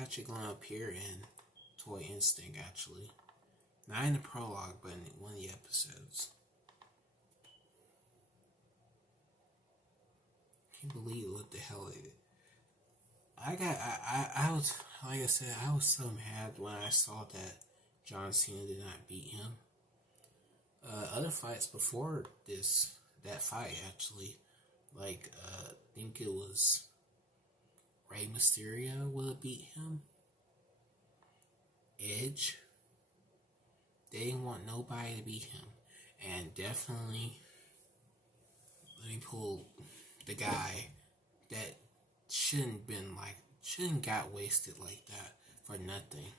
actually going to appear in Toy Instinct, actually. Not in the prologue, but in one of the episodes. Can't believe what the hell it is. I was, like I said, I was so mad when I saw that John Cena did not beat him. Other fights before that fight actually, like, I think it was Rey Mysterio would have beat him. Edge. They didn't want nobody to beat him. And definitely, let me pull the guy that shouldn't got wasted like that for nothing.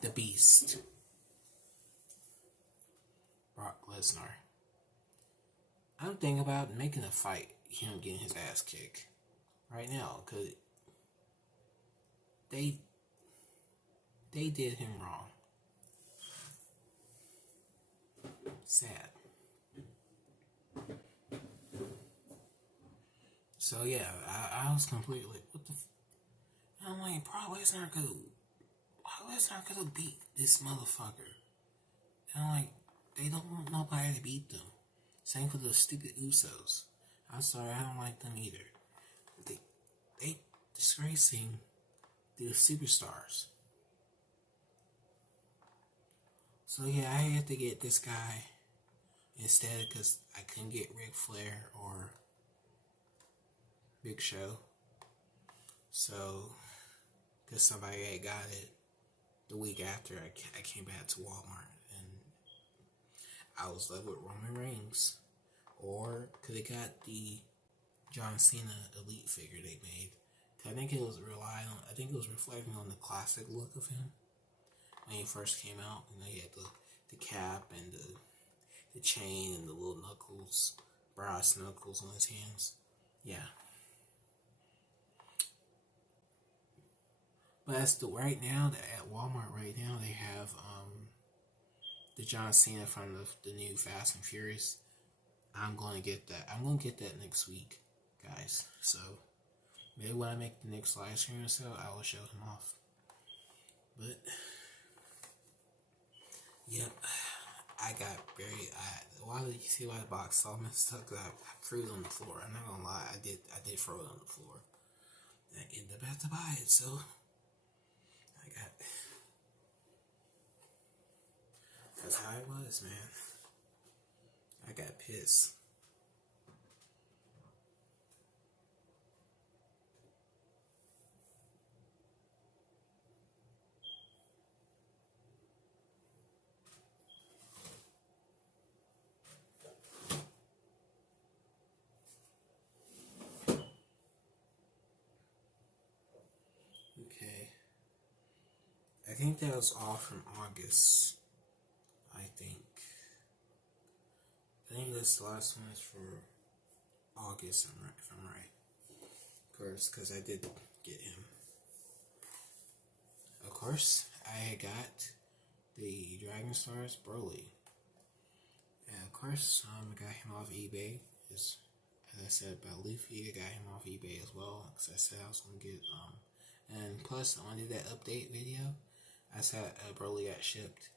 The Beast. Brock Lesnar. I'm thinking about making a fight, him getting his ass kicked right now, because they did him wrong. Sad. So yeah, I was completely like, what the. I'm like, bro, let's not gonna beat this motherfucker. And I'm like, they don't want nobody to beat them. Same for the stupid Usos. I'm sorry, I don't like them either. They disgracing the superstars. So yeah, I had to get this guy instead because I couldn't get Ric Flair or Big Show. So, because somebody had got it the week after I came back to Walmart and I was left with Roman Reigns. Or could have got the John Cena Elite figure they made. I think it was reflecting on the classic look of him when he first came out. You know, he had the cap and the chain and the little knuckles, brass knuckles on his hands. Yeah. But at Walmart right now, they have the John Cena from the new Fast and Furious. I'm going to get that. I'm going to get that next week, guys. So maybe when I make the next live stream or so, I will show him off. But yep, I got very. Why did you see why the box all messed up? I threw it on the floor. I'm not gonna lie, I did throw it on the floor. I ended up having to buy it, so I got. That's how it was, man. I got pissed. Okay. I think that was all from August. I think this last one is for August, if I'm right. Of course, because I did get him. Of course, I got the Dragon Stars Broly. And of course, I got him off eBay. As I said about Luffy, I got him off eBay as well. Because I said I was going to get, and plus, when I did that update video, I said Broly got shipped.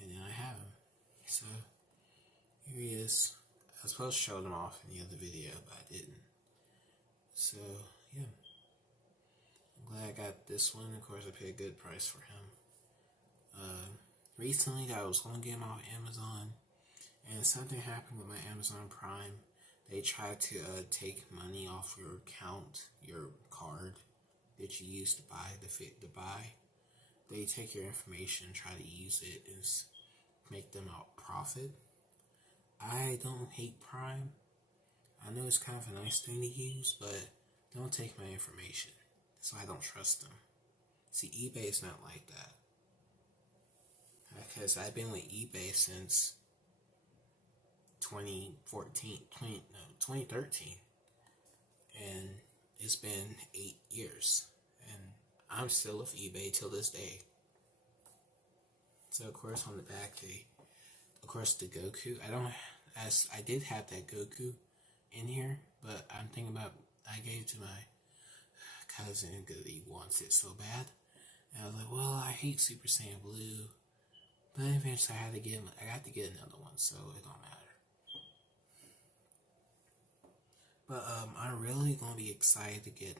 And now I have him. So, here he is. I was supposed to show them off in the other video, but I didn't. So, yeah. I'm glad I got this one. Of course, I paid a good price for him. Recently, I was going to get him off Amazon, and something happened with my Amazon Prime. They tried to take money off your account, your card that you use to buy. They take your information and try to use it and make them out profit. I don't hate Prime. I know it's kind of a nice thing to use, but don't take my information. So I don't trust them. See, eBay is not like that. Because I've been with eBay since 2013. And it's been 8 years. And I'm still with eBay till this day. So of course on the back, the Goku. I did have that Goku in here, but I'm thinking about, I gave it to my cousin because he wants it so bad. And I was like, well, I hate Super Saiyan Blue. But eventually I got to get another one, so it don't matter. But I'm really gonna be excited to get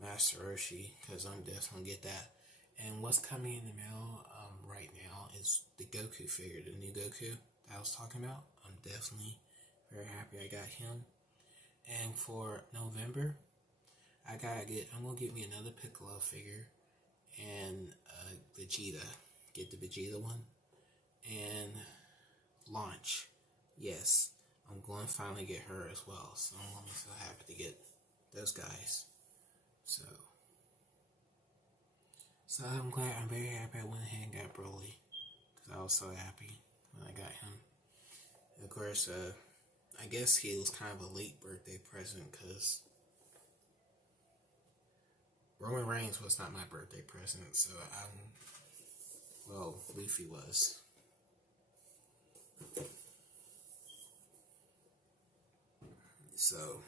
Master Roshi, because I'm definitely gonna get that. And what's coming in the mail right now is the Goku figure, the new Goku that I was talking about. I'm definitely very happy I got him. And for November, I'm gonna get me another Piccolo figure and Vegeta. Get the Vegeta one. And Launch. Yes, I'm going to finally get her as well. So I'm going to be so happy to get those guys. So I'm very happy I went ahead and got Broly. Because I was so happy when I got him. And of course, I guess he was kind of a late birthday present because Roman Reigns was not my birthday present, so well, Leafy was. So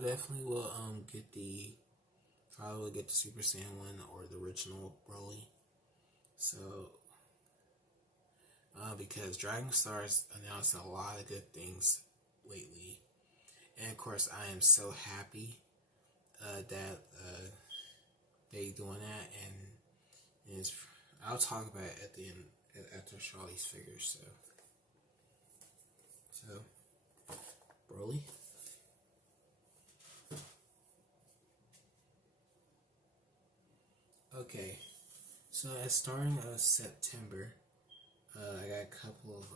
definitely will probably get the Super Saiyan one or the original Broly. So because Dragon Star's announced a lot of good things lately, and of course I am so happy that they doing that, and it's, I'll talk about it at the end after Charlie's figures. So Broly. Okay, so at starting September, I got a couple of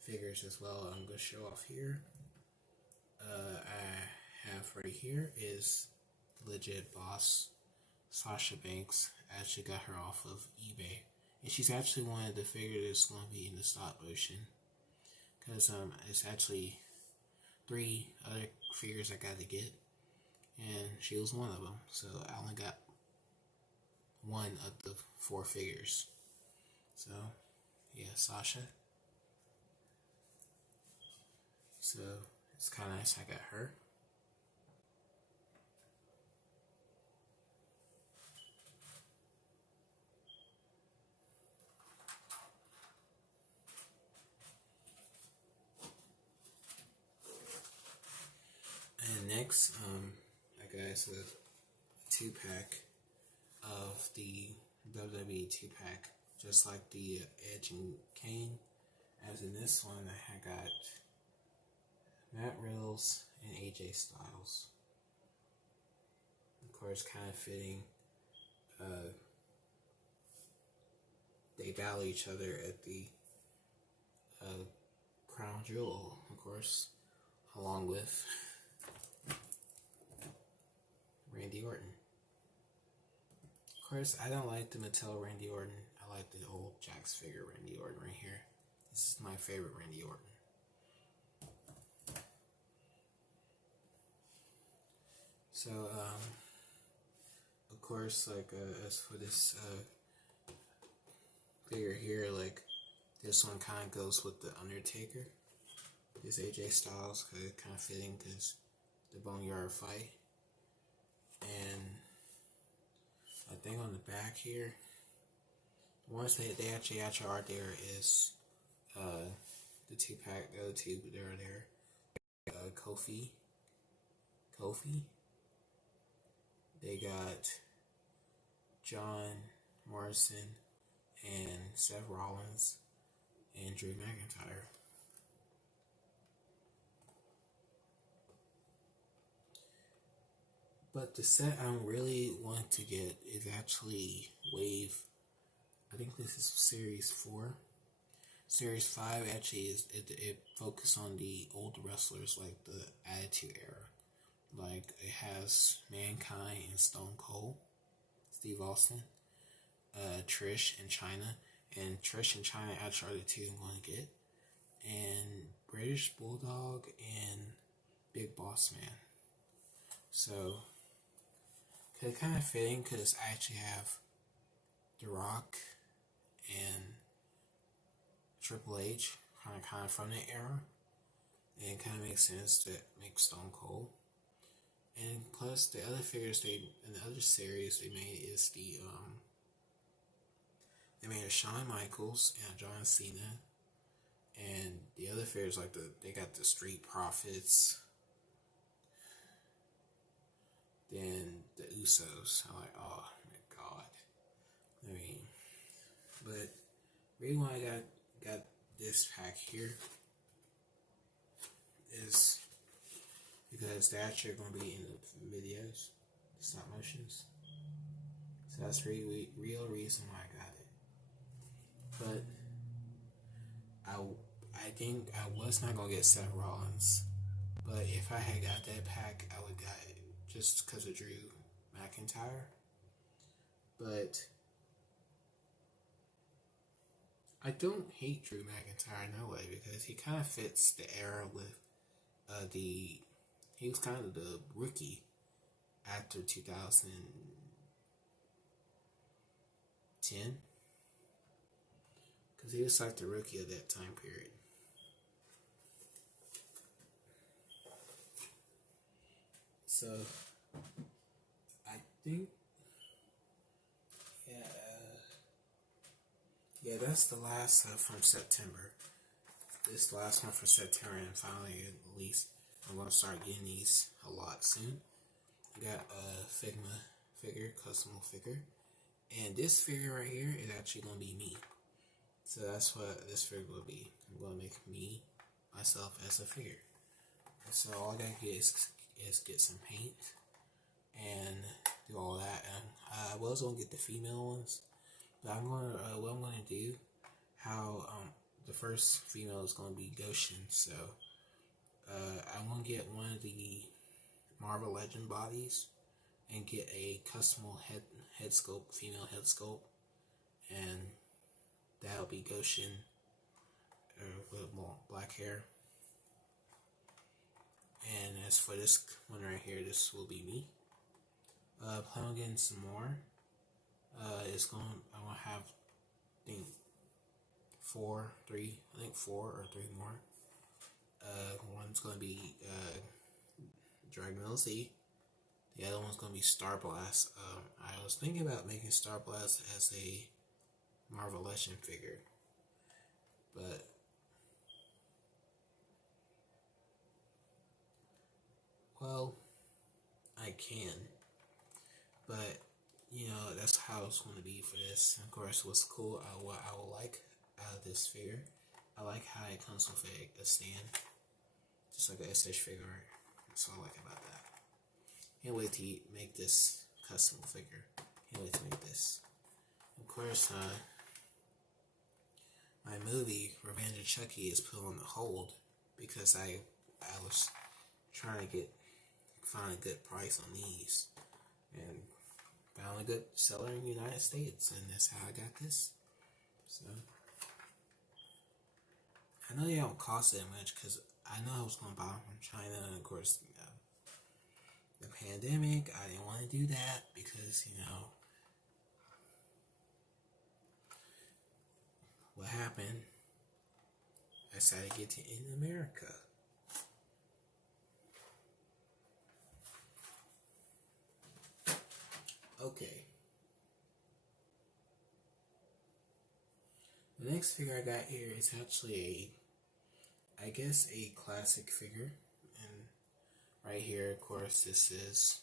figures as well. I'm gonna show off here. I have right here is legit boss Sasha Banks. I actually got her off of eBay, and she's actually one of the figures that's gonna be in the stop motion. Because it's actually 3 other figures I got to get, and she was one of them. So I only got 1 of the 4 figures. So yeah, Sasha. So it's kind of nice I got her. And next, I got a 2-pack of the WWE 2-pack, just like the Edge and Kane. As in this one, I got Matt Riddles and AJ Styles. Of course, kind of fitting. They battle each other at the Crown Jewel, of course, along with Randy Orton. Of course, I don't like the Mattel Randy Orton. I like the old Jakks figure Randy Orton right here. This is my favorite Randy Orton. So, of course, like, as for this figure here, like, this one kind of goes with the Undertaker. This AJ Styles, kind of fitting because the Boneyard fight. And I think on the back here, once they actually are there is the 2-pack go-to, but they're there. Kofi. They got John Morrison and Seth Rollins and Drew McIntyre. But the set I really want to get is actually Wave. I think this is Series 4. Series 5 actually is it focuses on the old wrestlers, like the Attitude Era. Like, it has Mankind and Stone Cold, Steve Austin, Trish and China. And Trish and China actually are the 2 I'm going to get. And British Bulldog and Big Boss Man. So, it's kind of fitting because I actually have The Rock and Triple H kind of from that era. And it kind of makes sense to make Stone Cold. And plus, the other figures in the other series they made is they made a Shawn Michaels and a John Cena, and the other figures like they got the Street Profits, then the Usos. I'm like, oh my god. I mean, but really why I got this pack here is because they're actually going to be in the videos, the stop motions. So that's the real reason why I got it. But I think I was not going to get Seth Rollins. But if I had got that pack, I would got it just because of Drew McIntyre. But I don't hate Drew McIntyre, no way, because he kind of fits the era with the he was kind of the rookie after 2010, because he was like the rookie of that time period. So I think, yeah, that's the last from September. This last one for September, and finally, at least, I'm gonna start getting these a lot soon. I got a Figma figure, custom figure, and this figure right here is actually gonna be me. So that's what this figure will be. I'm gonna make myself as a figure. And so all I gotta get is get some paint and do all that. And I was gonna get the female ones, but I'm gonna what I'm gonna do, how the first female is gonna be Goshen. So I'm gonna get one of the Marvel Legend bodies and get a custom head sculpt, female head sculpt, and that'll be Goshen, with more black hair. And as for this one right here, this will be me. Plan on getting some more. I'm gonna have, I think, four or three more. One's gonna be Dragon Ball Z. The other one's gonna be Star Blast. I was thinking about making Star Blast as a Marvel Legend figure, but well, I can, but you know, that's how it's going to be for this. And of course, what's cool, what I will like out of this figure, I like how it comes with a stand, just like a SH figure art. That's what I like about that. Can't wait to make this custom figure. Can't wait to make this. Of course, my movie Revenge of Chucky is put on hold because I was trying to find a good price on these, and found a good seller in the United States, and that's how I got this. So I know they don't cost that much because I know I was going to buy them from China, and of course, the pandemic, I didn't want to do that because, what happened, I decided to get to in America. Okay. The next figure I got here is actually I guess a classic figure. And right here, of course, this is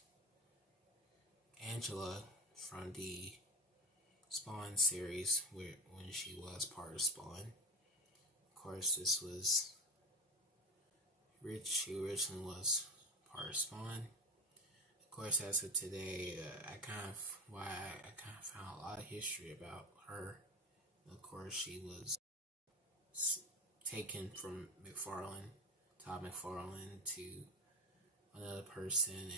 Angela from the Spawn series, when she was part of Spawn. Of course, this was Rich. She originally was part of Spawn. Of course, as of today, I kind of found a lot of history about her. Of course, she was taken from Todd McFarlane, to another person,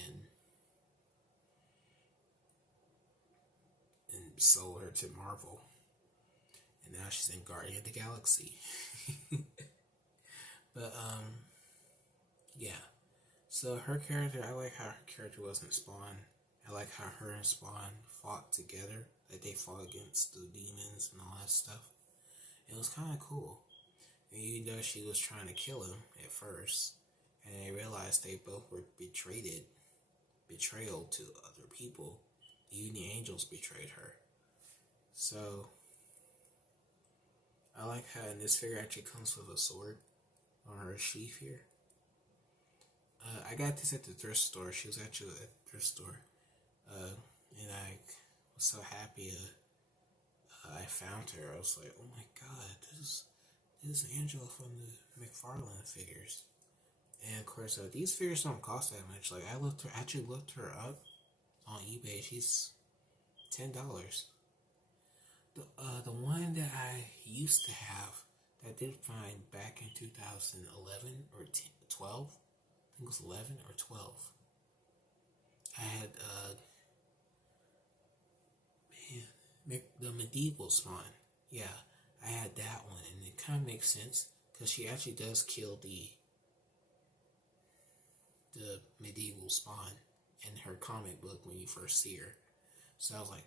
and sold her to Marvel, and now she's in Guardian of the Galaxy. But yeah. So her character, I like how her character was in Spawn. I like how her and Spawn fought together. Like they fought against the demons and all that stuff. It was kind of cool. And even though she was trying to kill him at first, and they realized they both were betrayal to other people, even the angels betrayed her. So I like how in this figure actually comes with a sword on her sheath here. I got this at the thrift store. She was actually at the thrift store. And I was so happy I found her. I was like, oh my god, this is Angela from the McFarlane figures. And of course, these figures don't cost that much. Like, I actually looked her up on eBay. She's $10. The one that I used to have, that I did find back in 2011 or 12, I think it was 11 or 12. I had the medieval Spawn. Yeah, I had that one, and it kind of makes sense because she actually does kill the the medieval Spawn in her comic book when you first see her. So I was like,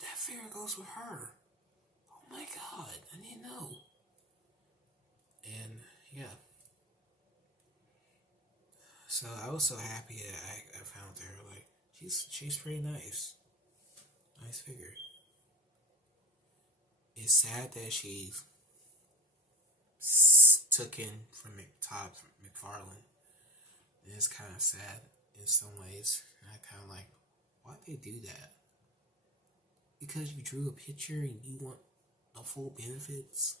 that figure goes with her. Oh my god, I didn't know. And yeah. So I was so happy that I found her. Like, she's pretty nice. Nice figure. It's sad that she's taken from Todd McFarlane. And it's kind of sad in some ways. And I kind of like, why'd they do that? Because you drew a picture and you want the full benefits?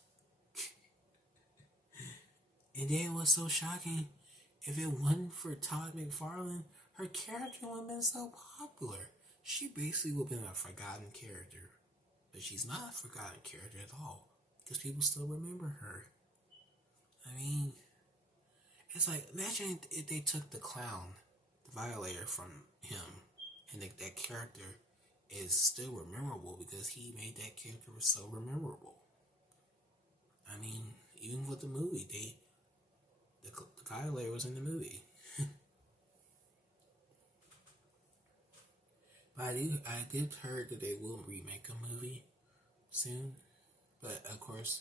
And then what's so shocking, if it wasn't for Todd McFarlane, her character would have been so popular. She basically would have been a forgotten character. But she's not a forgotten character at all. Because people still remember her. I mean, it's like, imagine if they took the clown, the Violator, from him, and that character is still memorable because he made that character so memorable. I mean, even with the movie, the Violator was in the movie. But I did heard that they will remake a movie soon. But of course,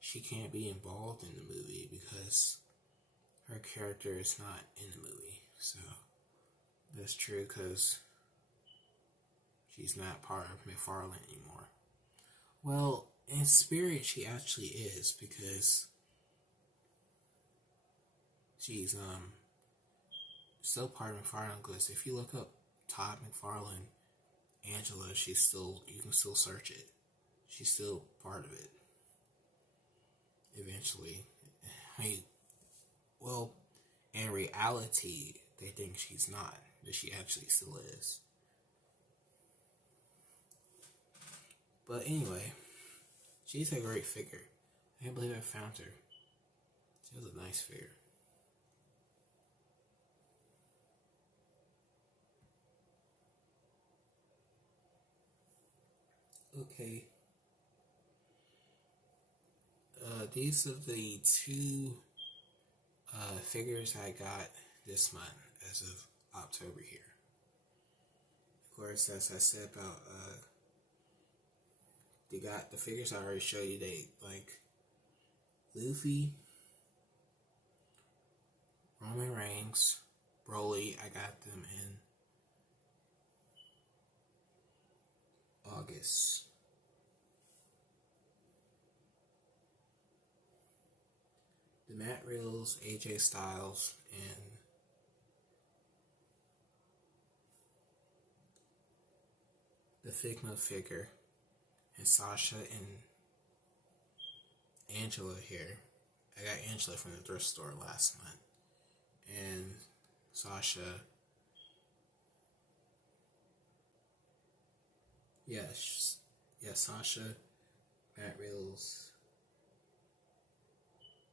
she can't be involved in the movie because her character is not in the movie. So that's true because she's not part of McFarlane anymore. Well, in spirit, she actually is because she's still part of McFarlane. Because if you look up Todd McFarlane, Angela, you can still search it. She's still part of it. Eventually, I mean, well, in reality, they think she's not, but she actually still is. But anyway, she's a great figure. I can't believe I found her. She was a nice figure. Okay. These are the two figures I got this month as of October here. Of course, as I said about the figures I already showed you. They like Luffy, Roman Reigns, Broly. I got them in August. The Matt Reels, AJ Styles, and the Figma figure, and Sasha and Angela here. I got Angela from the thrift store last month, and Sasha. Sasha, Matt Reels,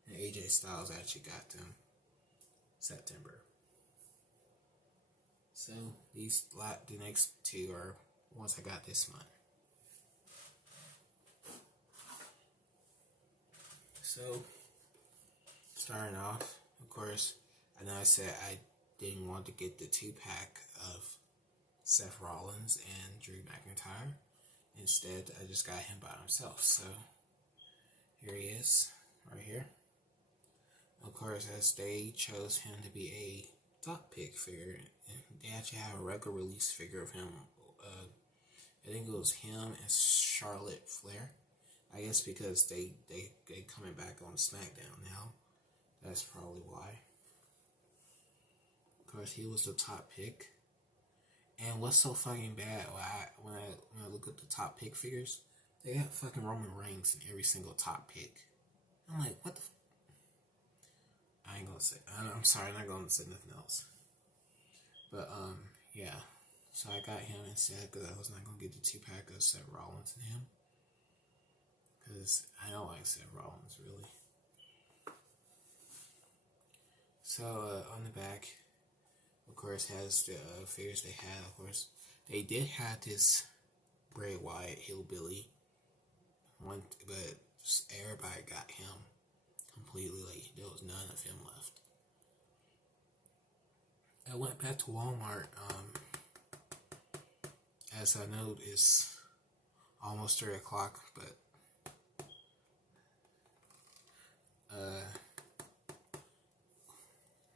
and AJ Styles actually got them September. So the next two are ones I got this month. So starting off, of course, I know I said I didn't want to get the 2-pack of Seth Rollins and Drew McIntyre. Instead, I just got him by himself. So here he is, right here. Of course, as they chose him to be a top pick figure, and they actually have a regular release figure of him. I think it was him and Charlotte Flair. I guess because they coming back on SmackDown now. That's probably why. Of course, he was the top pick. And what's so fucking bad when I look at the top pick figures, they got fucking Roman Reigns in every single top pick. I'm like, what the? I ain't gonna say. I'm sorry, I'm not gonna say nothing else. But yeah. So I got him instead because I was not gonna get the 2-pack of Seth Rollins and him. Because I don't like Seth Rollins really. So on the back, of course, has the figures they had. Of course, they did have this Bray Wyatt hillbilly one, but everybody got him completely. Like there was none of him left. I went back to Walmart. As I know, it's almost 3 o'clock, but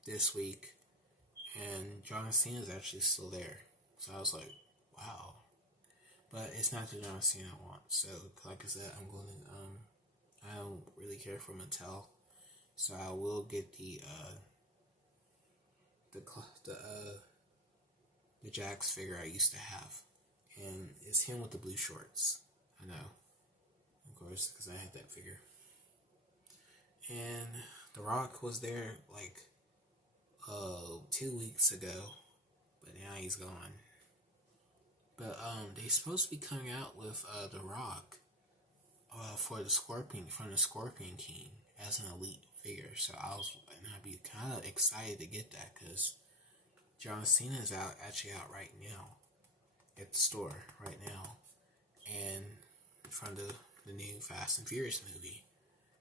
this week, and John Cena is actually still there. So I was like, wow. But it's not the John Cena I want. So, like I said, I'm going to, I don't really care for Mattel. So I will get the Jax figure I used to have. And it's him with the blue shorts. I know. Of course, because I had that figure. And The Rock was there like 2 weeks ago, but now he's gone. But they're supposed to be coming out with The Rock for the Scorpion, from the Scorpion King as an elite figure. So I'd be kind of excited to get that, because John Cena is actually out right now at the store right now, and from the new Fast and Furious movie.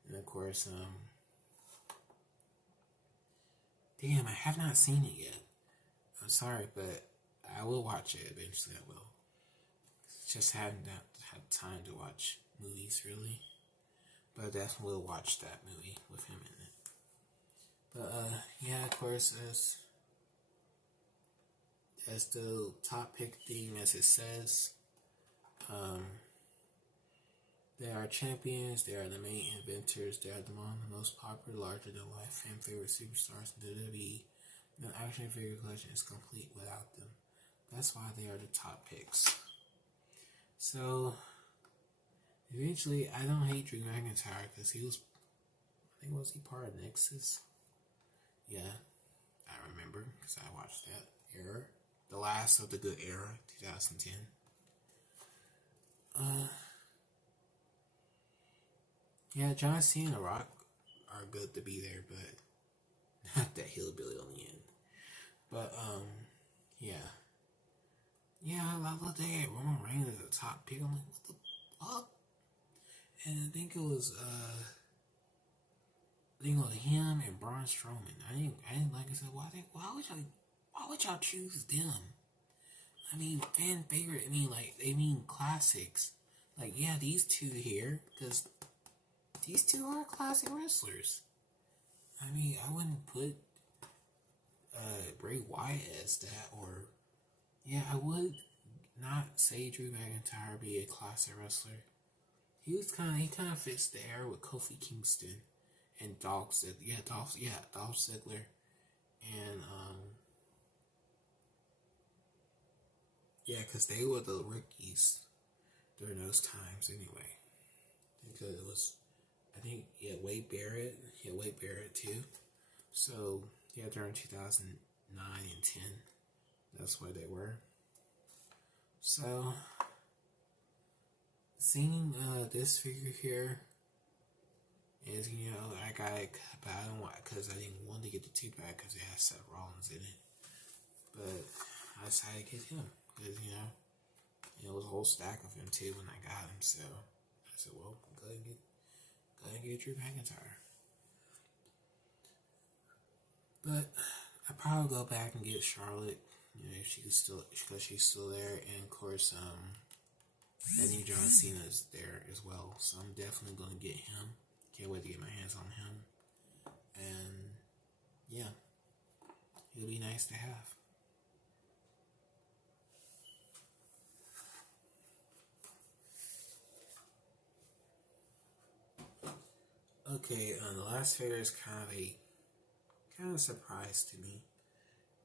And of course, damn, I have not seen it yet. I'm sorry, but I will watch it eventually. I will. Just haven't had time to watch movies, really. But I definitely will watch that movie with him in it. But, yeah, of course, as the top pick theme, as it says, they are champions, they are the main inventors, they are among the most popular, larger-than-life, fan-favorite superstars in WWE. No action figure collection is complete without them. That's why they are the top picks. So, eventually, I don't hate Drew McIntyre, because was he part of Nexus? Yeah, I remember, because I watched that era. The last of the good era, 2010. Yeah, John Cena and The Rock are good to be there, but not that hillbilly on the end. But, yeah. Yeah, I love that they had Roman Reigns as a top pick. I'm like, what the fuck? And I think it was him and Braun Strowman. I didn't like it. So why would y'all choose them? I mean, fan favorite. I mean classics. Like, yeah, these two here, because these two are classic wrestlers. I mean, I wouldn't put Bray Wyatt as that, or yeah, I would not say Drew McIntyre be a classic wrestler. He kind of fits the era with Kofi Kingston and Dolph Ziggler. Dolph Ziggler, and yeah, because they were the rookies during those times anyway. Because it was, I think, Wade Barrett too. So yeah, during 2009 and 10, that's where they were. So, seeing this figure here is, I got it, but I don't want, because I didn't want to get the 2-pack because it has Seth Rollins in it. But I decided to get him because, it was a whole stack of him too when I got him. So I said, well, go ahead and get Drew McIntyre. But I'll probably go back and get Charlotte, if because she's still there, and of course, that new John Cena is there as well, so I'm definitely going to get him. Can't wait to get my hands on him, and yeah, it'll be nice to have. Okay, the last figure is kind of a surprise to me,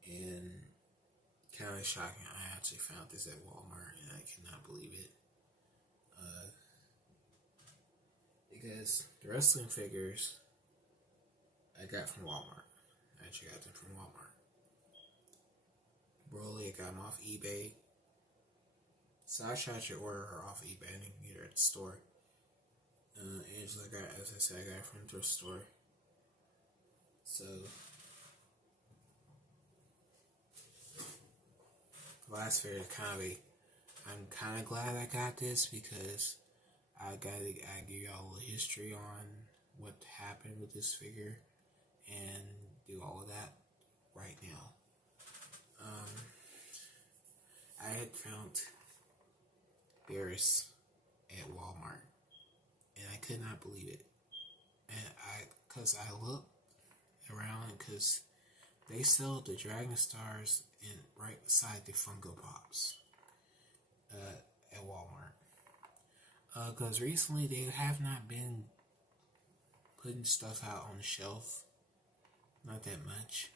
and kind of shocking. I actually found this at Walmart, and I cannot believe it. Because the wrestling figures I got from Walmart. I actually got them from Walmart. Broly, I got them off eBay. Sasha actually ordered her off eBay. I didn't get her at the store. Angela as I said, I got it from the thrift store. So, the last figure is I'm kind of glad I got this, because I give y'all a history on what happened with this figure and do all of that right now. I had found Beerus at Walmart, and I could not believe it. And cause I looked around, cause they sell the Dragon Stars in right beside the Funko Pops at Walmart. Cause recently they have not been putting stuff out on the shelf, not that much.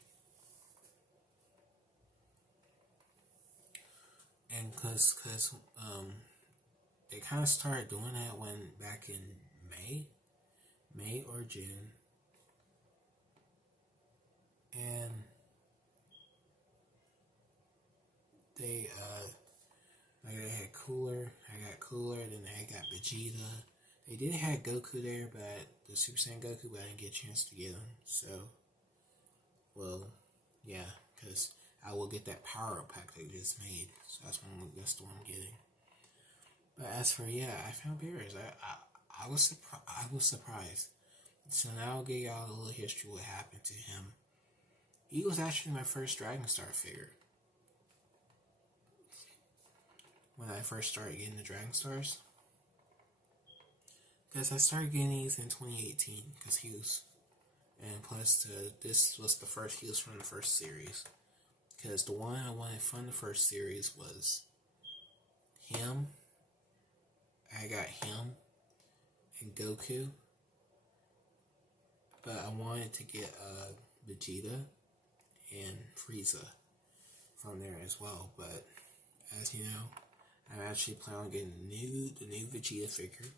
And cause they kind of started doing that when back in May or June, and they had Cooler. I got Cooler. Then they got Vegeta. They did have Goku there, but the Super Saiyan Goku, but I didn't get a chance to get him. So, well, yeah, because I will get that power up pack they just made. So that's the one I'm getting. But as for I found Beerus. I was surprised. So now I'll give y'all a little history of what happened to him. He was actually my first Dragon Star figure. When I first started getting the Dragon Stars. Because I started getting these in 2018. Because he was... And plus, this was the first... He was from the first series. Because the one I wanted from the first series was... him. I got him. And Goku. But I wanted to get Vegeta and Frieza from there as well. But as you know, I'm actually planning on getting the new Vegeta figure.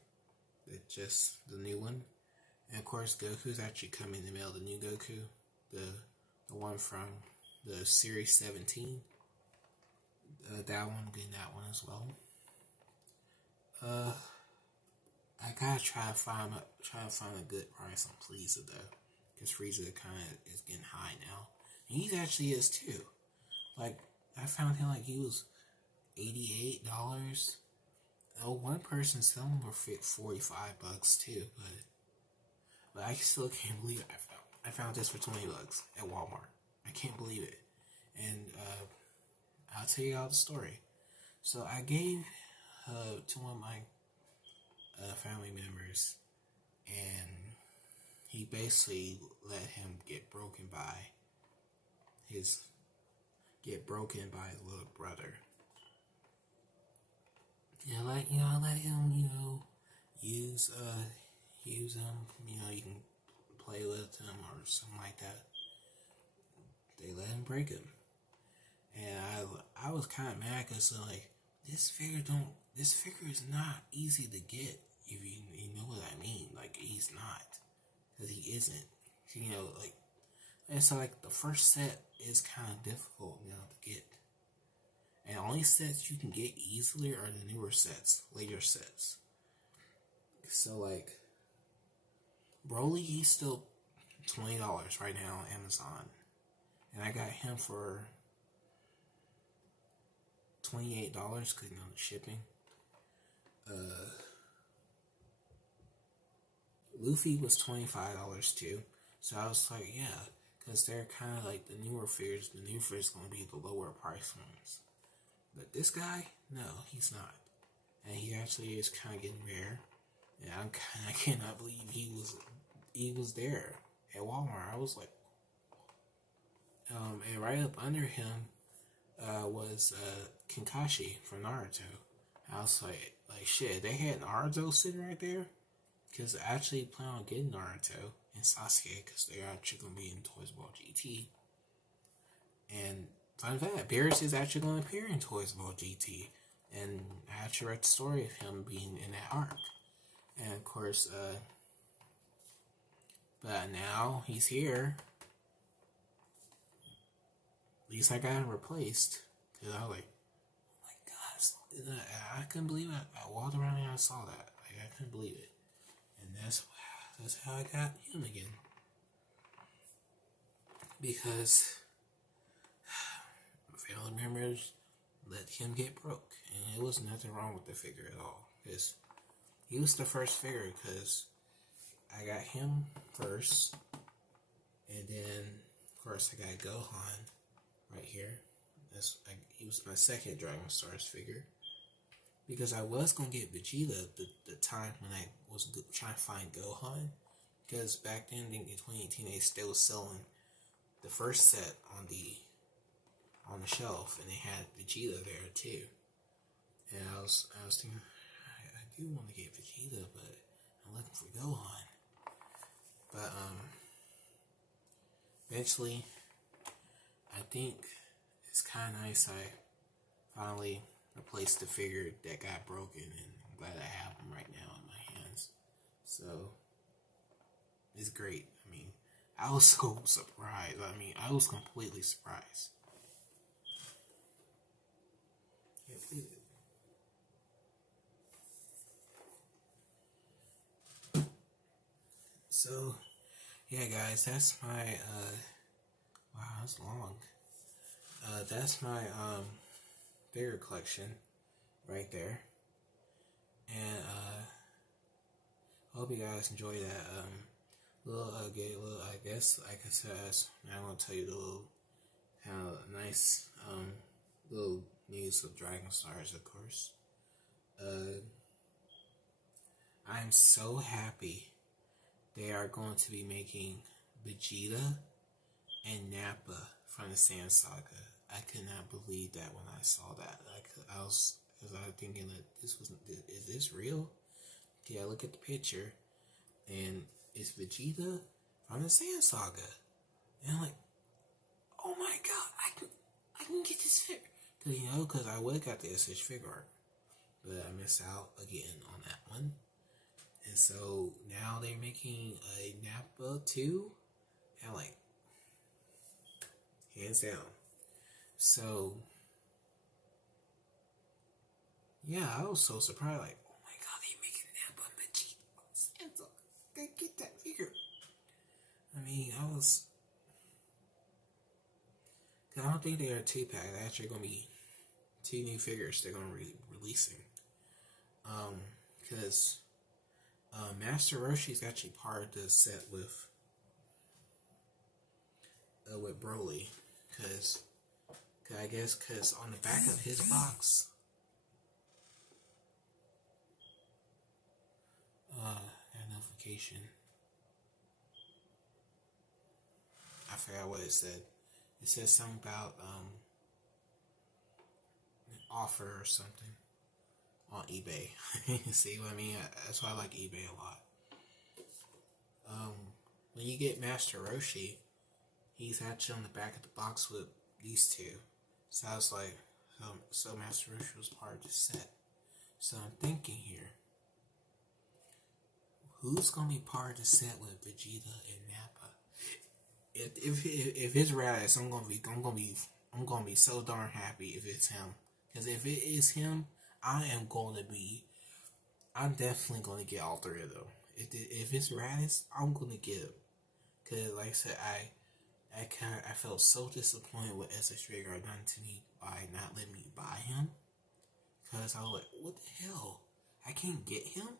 Just the new one. And of course, Goku's actually coming in the mail. The new Goku, the one from the Series 17. That one, I'm getting that one as well. I gotta try to find a good price on Frieza though, because Frieza kind of is getting high now. And he actually is too. Like I found him like he was $88. Oh, one person selling him for $45 too, but I still can't believe it. I found this for $20 at Walmart. I can't believe it. And I'll tell you all the story. So I gave to one of my family members, and he basically let him get broken by his little brother. I let him, use him. You can play with him or something like that. They let him break him, and I was kind of mad because like this figure is not easy to get. If you know what I mean, like he's not, because he isn't. And so like the first set is kind of difficult, to get. And the only sets you can get easily are the newer sets, later sets. So like, Broly, he's still $20 right now on Amazon, and I got him for $28 because the shipping. Luffy was $25 too, so I was like, yeah, because they're kind of like the newer figures. The new figures going to be the lower price ones. But this guy, no, he's not, and he actually is kind of getting rare. And I cannot believe he was there at Walmart. I was like, and right up under him was Kakashi from Naruto. I was like shit, they had Naruto sitting right there. Because I actually plan on getting Naruto and Sasuke because they're actually going to be in Toys Ball GT. And fun fact, Beerus is actually going to appear in Toys Ball GT. And I actually read the story of him being in that arc. And of course, but now he's here. At least I got him replaced. Because I was like, oh my gosh, I couldn't believe it. I walked around and I saw that. Like, I couldn't believe it. And that's how I got him again. Because my family members let him get broke. And there was nothing wrong with the figure at all. Because he was the first figure, because I got him first. And then, of course, I got Gohan right here. He was my second Dragon Stars figure. Because I was going to get Vegeta the time when I was trying to find Gohan. Because back then in 2018 they still selling the first set on the shelf, and they had Vegeta there too. And I was thinking, I do want to get Vegeta, but I'm looking for Gohan. But eventually, I think it's kind of nice I finally replaced the figure that got broken, and I'm glad I have them right now in my hands. So it's great. I mean, I was so surprised. I mean, I was completely surprised. Can't believe it. So, yeah, guys, that's my wow, that's long. That's my figure collection right there, and hope you guys enjoy that little I guess like I said, I'm gonna tell you the little kind of nice little news of Dragon Stars, of course. I'm so happy they are going to be making Vegeta and Nappa from the Saiyan Saga. I could not believe that when I saw that. I was thinking that is this real? Okay, I look at the picture, and it's Vegeta from the Saiyan Saga, and I'm like, oh my god, I can get this figure. Cause I would have got the SH figure art, but I missed out again on that one. And so now they're making a Nappa too, and like, hands down. So yeah, I was so surprised. Like, oh my god, they making Nappa and Vegeta. They get that figure. I mean, I don't think they are 2-pack. They're actually gonna be 2 new figures they're gonna be releasing. Because Master Roshi is actually part of the set with Broly. Because I guess on the back of his box, that notification, I forgot what it said. It says something about an offer or something on eBay. See what I mean? That's why I like eBay a lot. When you get Master Roshi, he's actually on the back of the box with these two. So I was like, so Master Roshi was part of the set. So I'm thinking here, who's gonna be part of the set with Vegeta and Nappa? If it's Raditz, I'm gonna be so darn happy if it's him. Because if it is him, I'm definitely gonna get all 3 of them. If it's Raditz, I'm gonna get him. Cause like I said, I felt so disappointed with SH Figure done to me by not letting me buy him. Cause I was like, what the hell? I can't get him?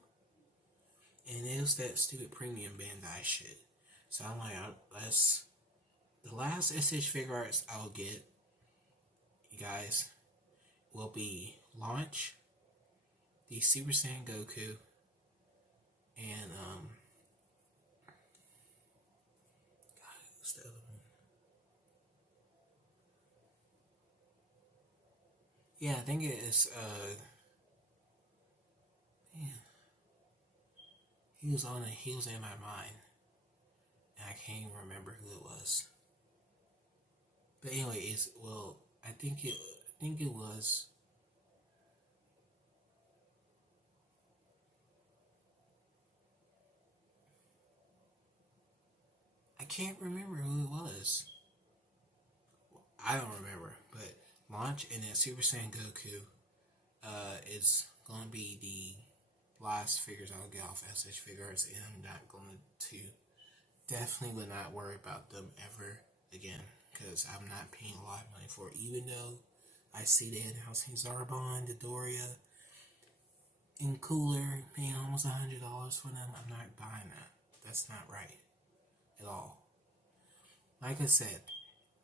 And it was that stupid premium Bandai shit. So I'm like, the last SH Figure Arts I'll get, you guys, will be Launch, the Super Saiyan Goku, and God, who's the other one? Yeah, I think it is man. He was in my mind. And I can't even remember who it was. But anyway, I think it was I can't remember who it was. I don't remember, but Launch and then Super Saiyan Goku is going to be the last figures I'll get off SH Figures, and I'm not going to, definitely will not worry about them ever again, because I'm not paying a lot of money for it, even though I see they announcing Zarbon, Dodoria, and Cooler, paying almost $100 for them. I'm not buying that. That's not right at all. Like I said,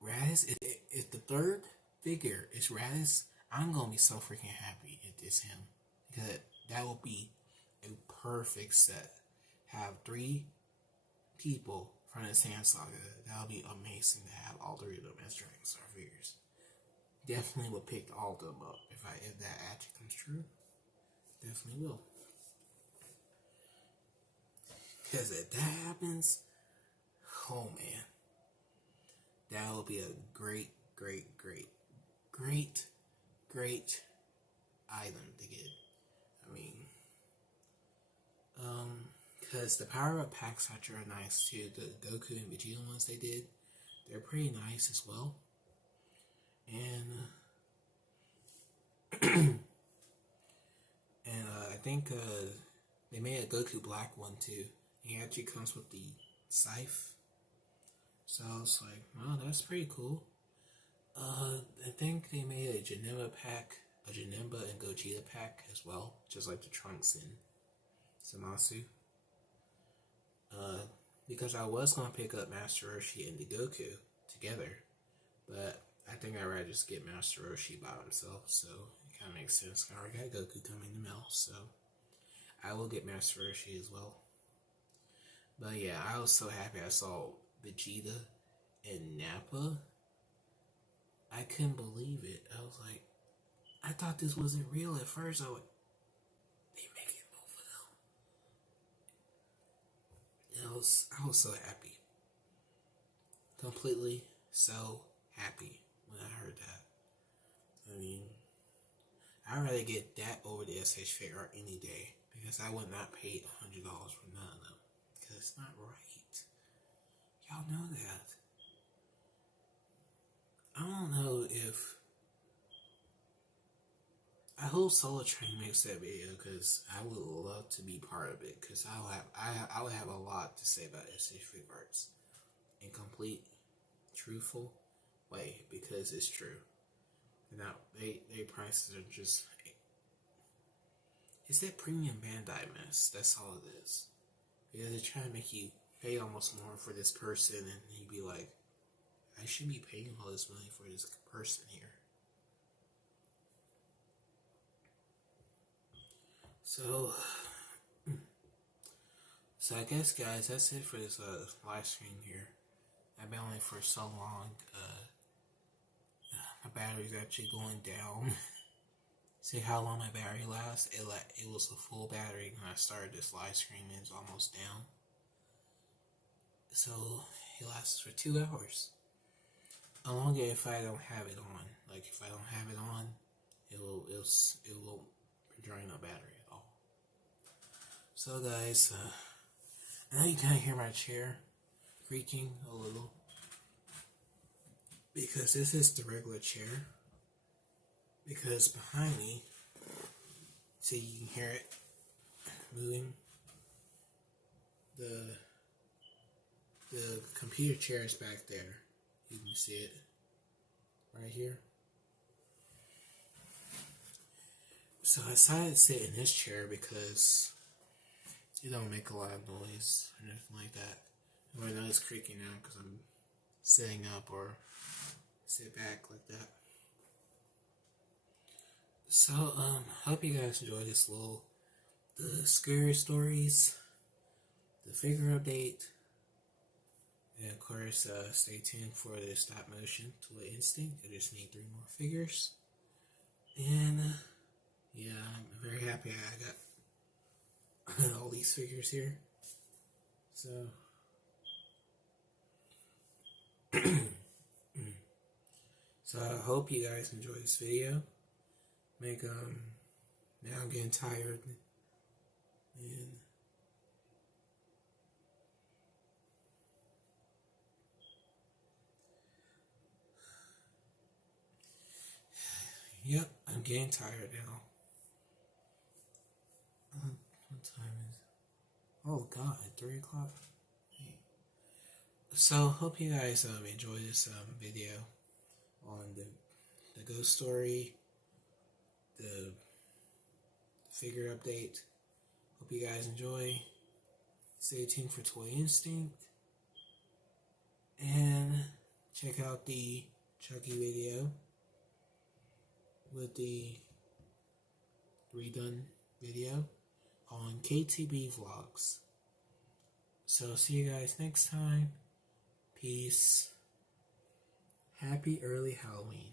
Raditz is the 3rd figure is Raditz, I'm gonna be so freaking happy if it's him. Because that will be a perfect set. Have 3 people from the Sand Saga. That would be amazing to have all 3 of them as Dragon Star figures. Definitely would pick all of them up if that actually comes true. Definitely will. Because if that happens, oh man, that will be a great item to get. I mean, because the power-up packs actually are nice too. The Goku and Vegeta ones they did, they're pretty nice as well. And I think they made a Goku Black one too. He actually comes with the scythe. So I was like, wow, that's pretty cool. I think they made a Janemba pack, a Janemba and Gogeta pack as well, just like the Trunks and Zamasu. Because I was going to pick up Master Roshi and the Goku together, but I think I'd rather just get Master Roshi by himself, so it kind of makes sense. I already got Goku coming in the mail, so I will get Master Roshi as well. But yeah, I was so happy I saw Vegeta and Nappa. I couldn't believe it. I was like, I thought this wasn't real at first. I was like, they making both of them. And I was so happy. Completely so happy when I heard that. I mean, I'd rather get that over the SH figure art any day, because I would not pay $100 for none of them. Because it's not right. Y'all know that. I don't know if... I hope Solar Train makes that video, because I would love to be part of it, because I would have a lot to say about SH figure arts in complete, truthful way, because it's true. Now, they prices are just... It's that premium Bandai mess. That's all it is. Because they're trying to make you pay almost more for this person, and you'd be like, I shouldn't be paying all this money for this person here. So I guess, guys, that's it for this live stream here. I've been on it for so long. My battery's actually going down. See how long my battery lasts? It was a full battery when I started this live stream, and it's almost down. So it lasts for 2 hours. I'll longer if I don't have it on. Like if I don't have it on, it won't drain no battery at all. So guys, I know you kind of hear my chair creaking a little, because this is the regular chair. Because behind me, see, you can hear it moving. The computer chair is back there. You can see it right here. So I decided to sit in this chair because it don't make a lot of noise or anything like that. Right now it's creaking now because I'm sitting up or sit back like that. So, hope you guys enjoy this the scary stories, the figure update, and of course, stay tuned for the stop motion Toy Instinct. I just need 3 more figures. And, yeah, I'm very happy I got all these figures here. So, so I hope you guys enjoy this video. Now I'm getting tired, and yep, I'm getting tired now. What time is it? Oh god, 3 o'clock? Hey. So, hope you guys enjoy this video on the ghost story, the figure update. Hope you guys enjoy. Stay tuned for Toy Instinct. And check out the Chucky video. with the redone video on KTB Vlogs. So see you guys next time. Peace. Happy early Halloween.